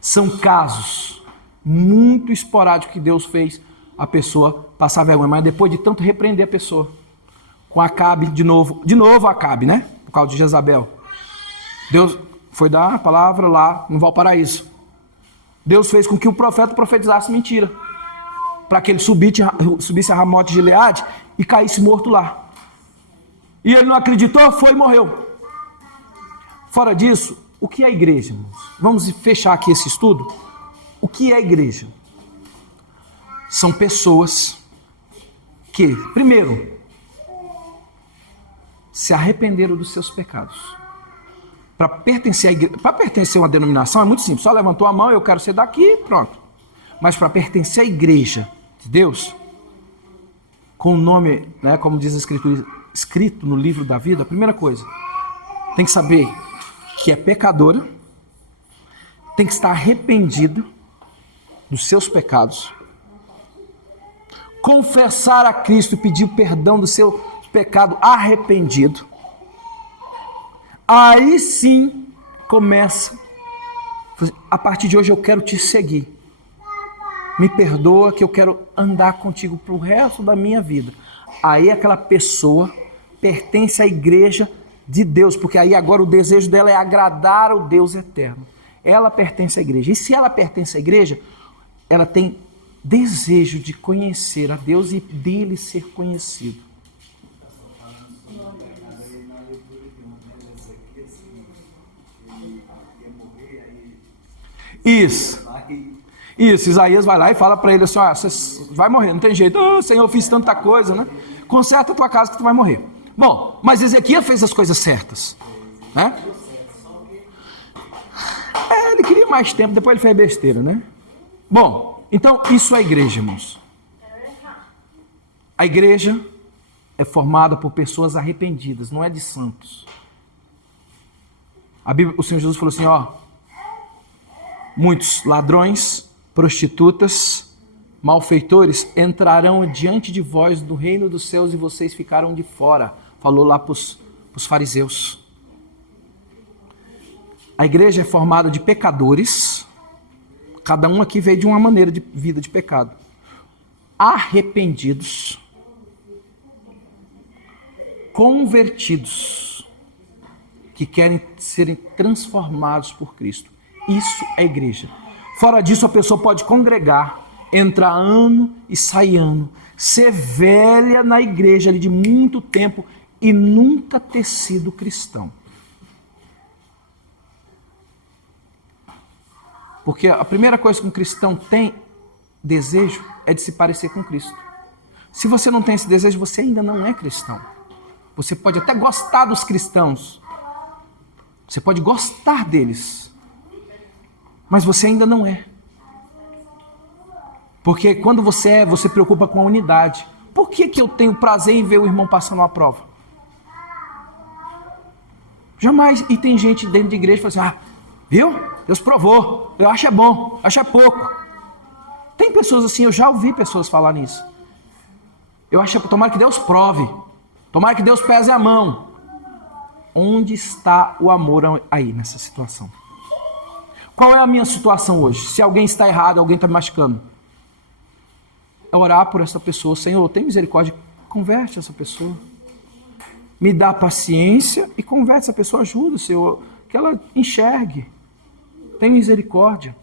São casos muito esporádicos que Deus fez a pessoa passar vergonha, mas depois de tanto repreender a pessoa, com Acabe de novo Acabe, né? Por causa de Jezabel. Deus foi dar a palavra lá no Valparaíso. Deus fez com que o profeta profetizasse mentira, para que ele subisse a Ramote de Gileade e caísse morto lá. E ele não acreditou, foi e morreu. Fora disso, o que é a igreja, irmãos? Vamos fechar aqui esse estudo. O que é a igreja? São pessoas que, primeiro, se arrependeram dos seus pecados. Para pertencer à igreja, para pertencer a uma denominação é muito simples. Só levantou a mão, eu quero ser daqui, pronto. Mas para pertencer à igreja de Deus, com o nome, né, como diz a Escritura, escrito no livro da vida, a primeira coisa, tem que saber que é pecadora, tem que estar arrependido dos seus pecados, confessar a Cristo e pedir perdão do seu pecado arrependido. Aí sim começa, a partir de hoje eu quero te seguir, me perdoa que eu quero andar contigo para o resto da minha vida. Aí aquela pessoa pertence à igreja de Deus, porque aí agora o desejo dela é agradar ao Deus eterno. Ela pertence à igreja, e se ela pertence à igreja, ela tem desejo de conhecer a Deus e dele ser conhecido. Isso, Isaías vai lá e fala para ele assim, você vai morrer, não tem jeito, Senhor, eu fiz tanta coisa, né? Conserta a tua casa que tu vai morrer. Bom, mas Ezequias fez as coisas certas, né? Ele queria mais tempo, depois ele fez besteira, né? Bom, então isso é a igreja, irmãos. A igreja é formada por pessoas arrependidas, não é de santos. A Bíblia, o Senhor Jesus falou assim, muitos ladrões, prostitutas, malfeitores entrarão diante de vós do reino dos céus e vocês ficaram de fora. Falou lá para os fariseus. A igreja é formada de pecadores, cada um aqui veio de uma maneira de vida de pecado, arrependidos, convertidos, que querem serem transformados por Cristo. Isso é igreja. Fora disso, a pessoa pode congregar, entrar ano e sair ano, ser velha na igreja ali de muito tempo e nunca ter sido cristão. Porque a primeira coisa que um cristão tem desejo é de se parecer com Cristo. Se você não tem esse desejo, você ainda não é cristão. Você pode até gostar dos cristãos, você pode gostar deles, mas você ainda não é. Porque quando você é, você preocupa com a unidade. Por que eu tenho prazer em ver o irmão passando uma prova? Jamais. E tem gente dentro de igreja que fala assim, viu? Deus provou, eu acho é bom, acho é pouco. Tem pessoas assim, eu já ouvi pessoas falar nisso. Eu acho, tomara que Deus prove, tomara que Deus pese a mão. Onde está o amor aí nessa situação? Qual é a minha situação hoje? Se alguém está errado, alguém está me machucando, é orar por essa pessoa. Senhor, tem misericórdia, converte essa pessoa. Me dá paciência e converte essa pessoa, ajuda, Senhor, que ela enxergue. Tem misericórdia.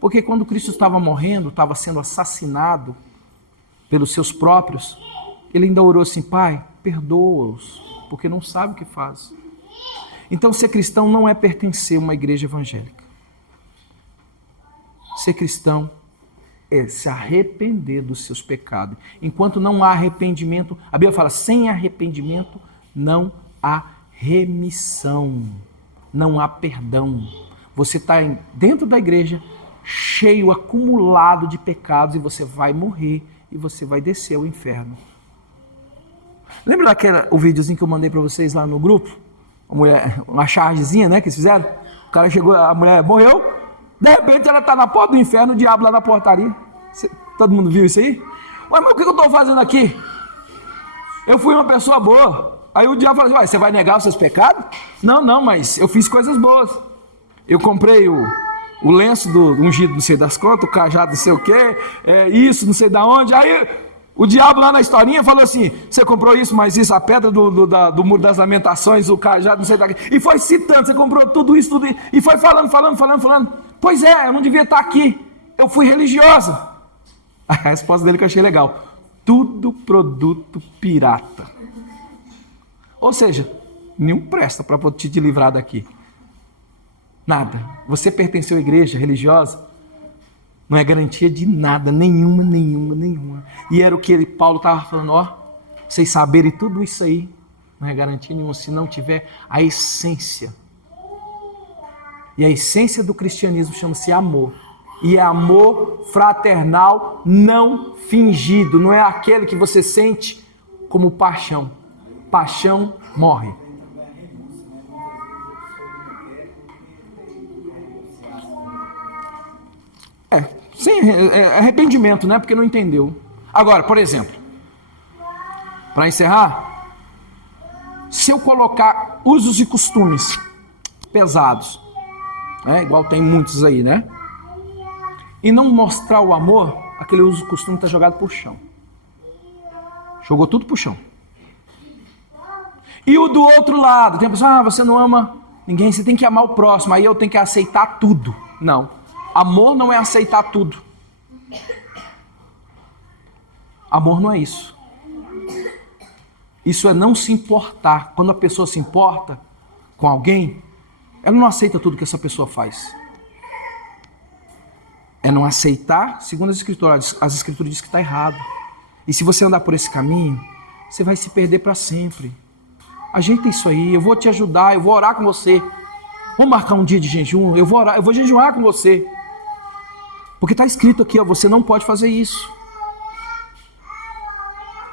Porque quando Cristo estava morrendo, estava sendo assassinado pelos seus próprios, ele ainda orou assim, Pai, perdoa-os, porque não sabe o que faz. Então, ser cristão não é pertencer a uma igreja evangélica. Ser cristão é se arrepender dos seus pecados. Enquanto não há arrependimento, a Bíblia fala, sem arrependimento não há remissão, não há perdão. Você está dentro da igreja, cheio, acumulado de pecados, e você vai morrer, e você vai descer ao inferno. Lembra o videozinho que eu mandei para vocês lá no grupo? Uma chargezinha, né, que eles fizeram? O cara chegou, a mulher morreu, de repente ela está na porta do inferno, o diabo lá na portaria. Todo mundo viu isso aí? Ué, mas o que eu estou fazendo aqui? Eu fui uma pessoa boa. Aí o diabo falou assim, você vai negar os seus pecados? Não, mas eu fiz coisas boas. Eu comprei o lenço do ungido não sei das contas, o cajado não sei o quê, isso não sei da onde. Aí O diabo lá na historinha falou assim, você comprou isso, mas isso, a pedra do Muro das Lamentações, o cajado, não sei daqui. E foi citando, você comprou tudo isso, e foi falando. Pois é, eu não devia estar aqui. Eu fui religiosa. A resposta dele que eu achei legal. Tudo produto pirata. Ou seja, nenhum presta para te livrar daqui. Nada. Você pertenceu à igreja religiosa, não é garantia de nada, nenhuma. E era o que Paulo estava falando, ó, vocês saberem tudo isso aí, não é garantia nenhuma, se não tiver a essência. E a essência do cristianismo chama-se amor. E é amor fraternal não fingido, não é aquele que você sente como paixão. Paixão morre. Sem arrependimento, né? Porque não entendeu. Agora, por exemplo, para encerrar, se eu colocar usos e costumes pesados, igual tem muitos aí, né? E não mostrar o amor, aquele uso e costume está jogado pro chão. Jogou tudo pro chão. E o do outro lado, tem a pessoa, você não ama ninguém, você tem que amar o próximo, aí eu tenho que aceitar tudo. Não. Amor não é aceitar tudo. Amor não é isso. Isso é não se importar. Quando a pessoa se importa com alguém, ela não aceita tudo que essa pessoa faz. É não aceitar, segundo as escrituras dizem que está errado. E se você andar por esse caminho, você vai se perder para sempre. Ajeita isso aí, eu vou te ajudar, eu vou orar com você. Vamos marcar um dia de jejum, eu vou orar, eu vou jejuar com você. Porque está escrito aqui, ó, você não pode fazer isso.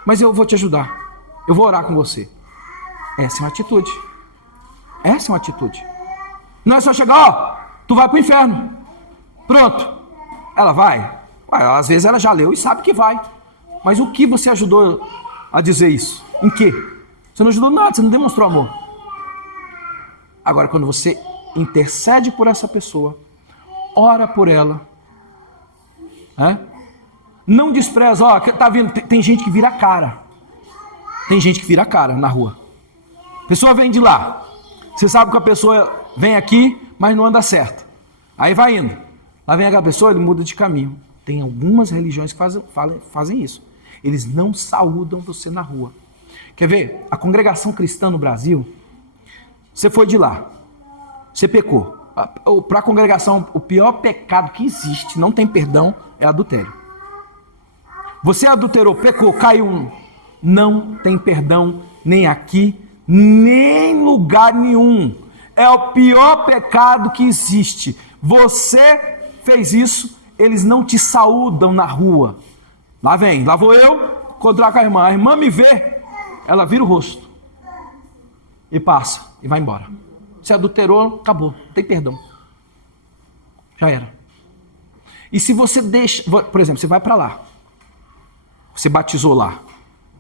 Mas eu vou te ajudar. Eu vou orar com você. Essa é uma atitude. Essa é uma atitude. Não é só chegar, ó, tu vai para o inferno. Pronto. Ela vai. Ué, às vezes ela já leu e sabe que vai. Mas o que você ajudou a dizer isso? Em quê? Você não ajudou nada, você não demonstrou amor. Agora, quando você intercede por essa pessoa, ora por ela, não despreza, ó, tá vendo, tem gente que vira a cara. Tem gente que vira a cara na rua. A pessoa vem de lá. Você sabe que a pessoa vem aqui, mas não anda certo. Aí vai indo. Lá vem aquela pessoa, ele muda de caminho. Tem algumas religiões que fazem isso. Eles não saúdam você na rua. Quer ver? A congregação cristã no Brasil, você foi de lá, você pecou. Para a congregação, o pior pecado que existe, não tem perdão, é adultério. Você adulterou, pecou, caiu, não tem perdão nem aqui, nem em lugar nenhum. É o pior pecado que existe. Você fez isso, eles não te saúdam na rua. Lá vou eu encontrar com a irmã me vê, ela vira o rosto e passa e vai embora. Você adulterou, acabou, não tem perdão. Já era. E se você deixa, por exemplo, você vai para lá, você batizou lá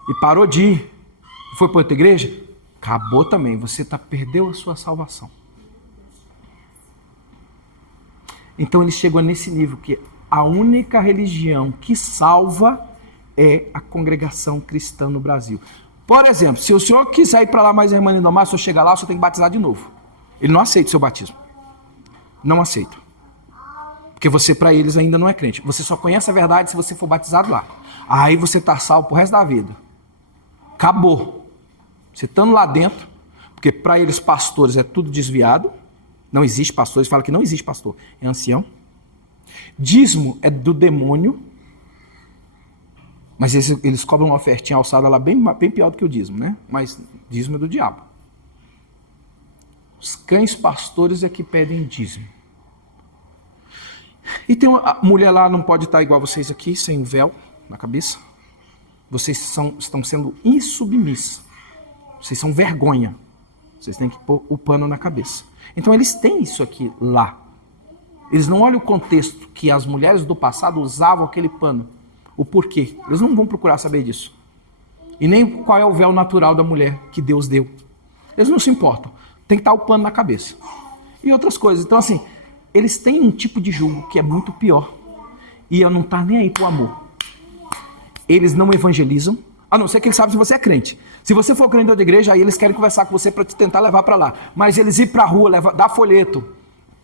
e parou de ir, foi para outra igreja, acabou também, você perdeu a sua salvação. Então ele chegou nesse nível que a única religião que salva é a congregação cristã no Brasil. Por exemplo, se o senhor quiser ir para lá mais a irmã Lindomar, se o senhor chegar lá, o senhor tem que batizar de novo. Ele não aceita o seu batismo. Não aceita. Porque você, para eles, ainda não é crente. Você só conhece a verdade se você for batizado lá. Aí você está salvo pro resto da vida. Acabou. Você estando lá dentro, porque para eles pastores é tudo desviado. Não existe pastor, eles falam que não existe pastor. É ancião. Dízimo é do demônio. Mas eles cobram uma ofertinha alçada lá bem pior do que o dízimo, né? Mas dízimo é do diabo. Os cães pastores é que pedem dízimo. E tem uma mulher lá, não pode estar igual vocês aqui, sem véu na cabeça. Vocês estão sendo insubmissas. Vocês são vergonha. Vocês têm que pôr o pano na cabeça. Então eles têm isso aqui lá. Eles não olham o contexto que as mulheres do passado usavam aquele pano. O porquê. Eles não vão procurar saber disso. E nem qual é o véu natural da mulher que Deus deu. Eles não se importam. Tem que estar o pano na cabeça. E outras coisas. Então assim, eles têm um tipo de jugo que é muito pior. E eu não estou nem aí pro amor. eles não evangelizam, a não ser que eles sabem se você é crente. Se você for crente de outra igreja, aí eles querem conversar com você para te tentar levar para lá. Mas eles ir para a rua, dar folheto,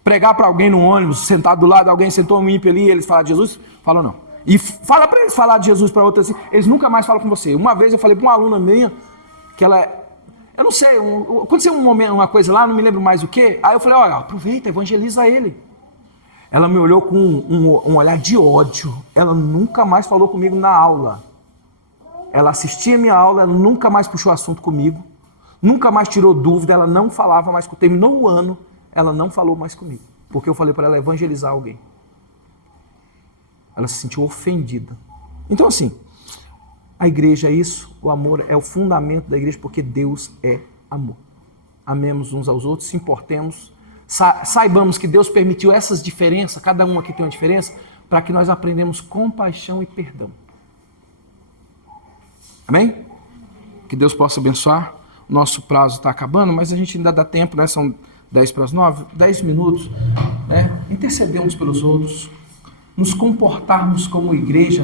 pregar para alguém no ônibus, sentado do lado, alguém sentou um ímpio ali, e eles falam de Jesus, falam não. E fala para eles falar de Jesus para outras, eles nunca mais falam com você. Uma vez eu falei para uma aluna minha, que ela, eu não sei, aconteceu um momento, uma coisa lá, não me lembro mais o que, aí eu falei, olha, aproveita, evangeliza ele. Ela me olhou com um olhar de ódio, ela nunca mais falou comigo na aula. Ela assistia a minha aula, ela nunca mais puxou assunto comigo, nunca mais tirou dúvida, ela não falava mais comigo. Terminou o ano, ela não falou mais comigo, porque eu falei para ela evangelizar alguém. Ela se sentiu ofendida. Então assim, a igreja é isso, o amor é o fundamento da igreja, porque Deus é amor. Amemos uns aos outros, se importemos, saibamos que Deus permitiu essas diferenças, cada um aqui tem uma diferença, para que nós aprendamos compaixão e perdão. Amém? Que Deus possa abençoar. Nosso prazo está acabando, mas a gente ainda dá tempo, né? São 10:50, 10 minutos, né? Interceder uns pelos outros, nos comportarmos como igreja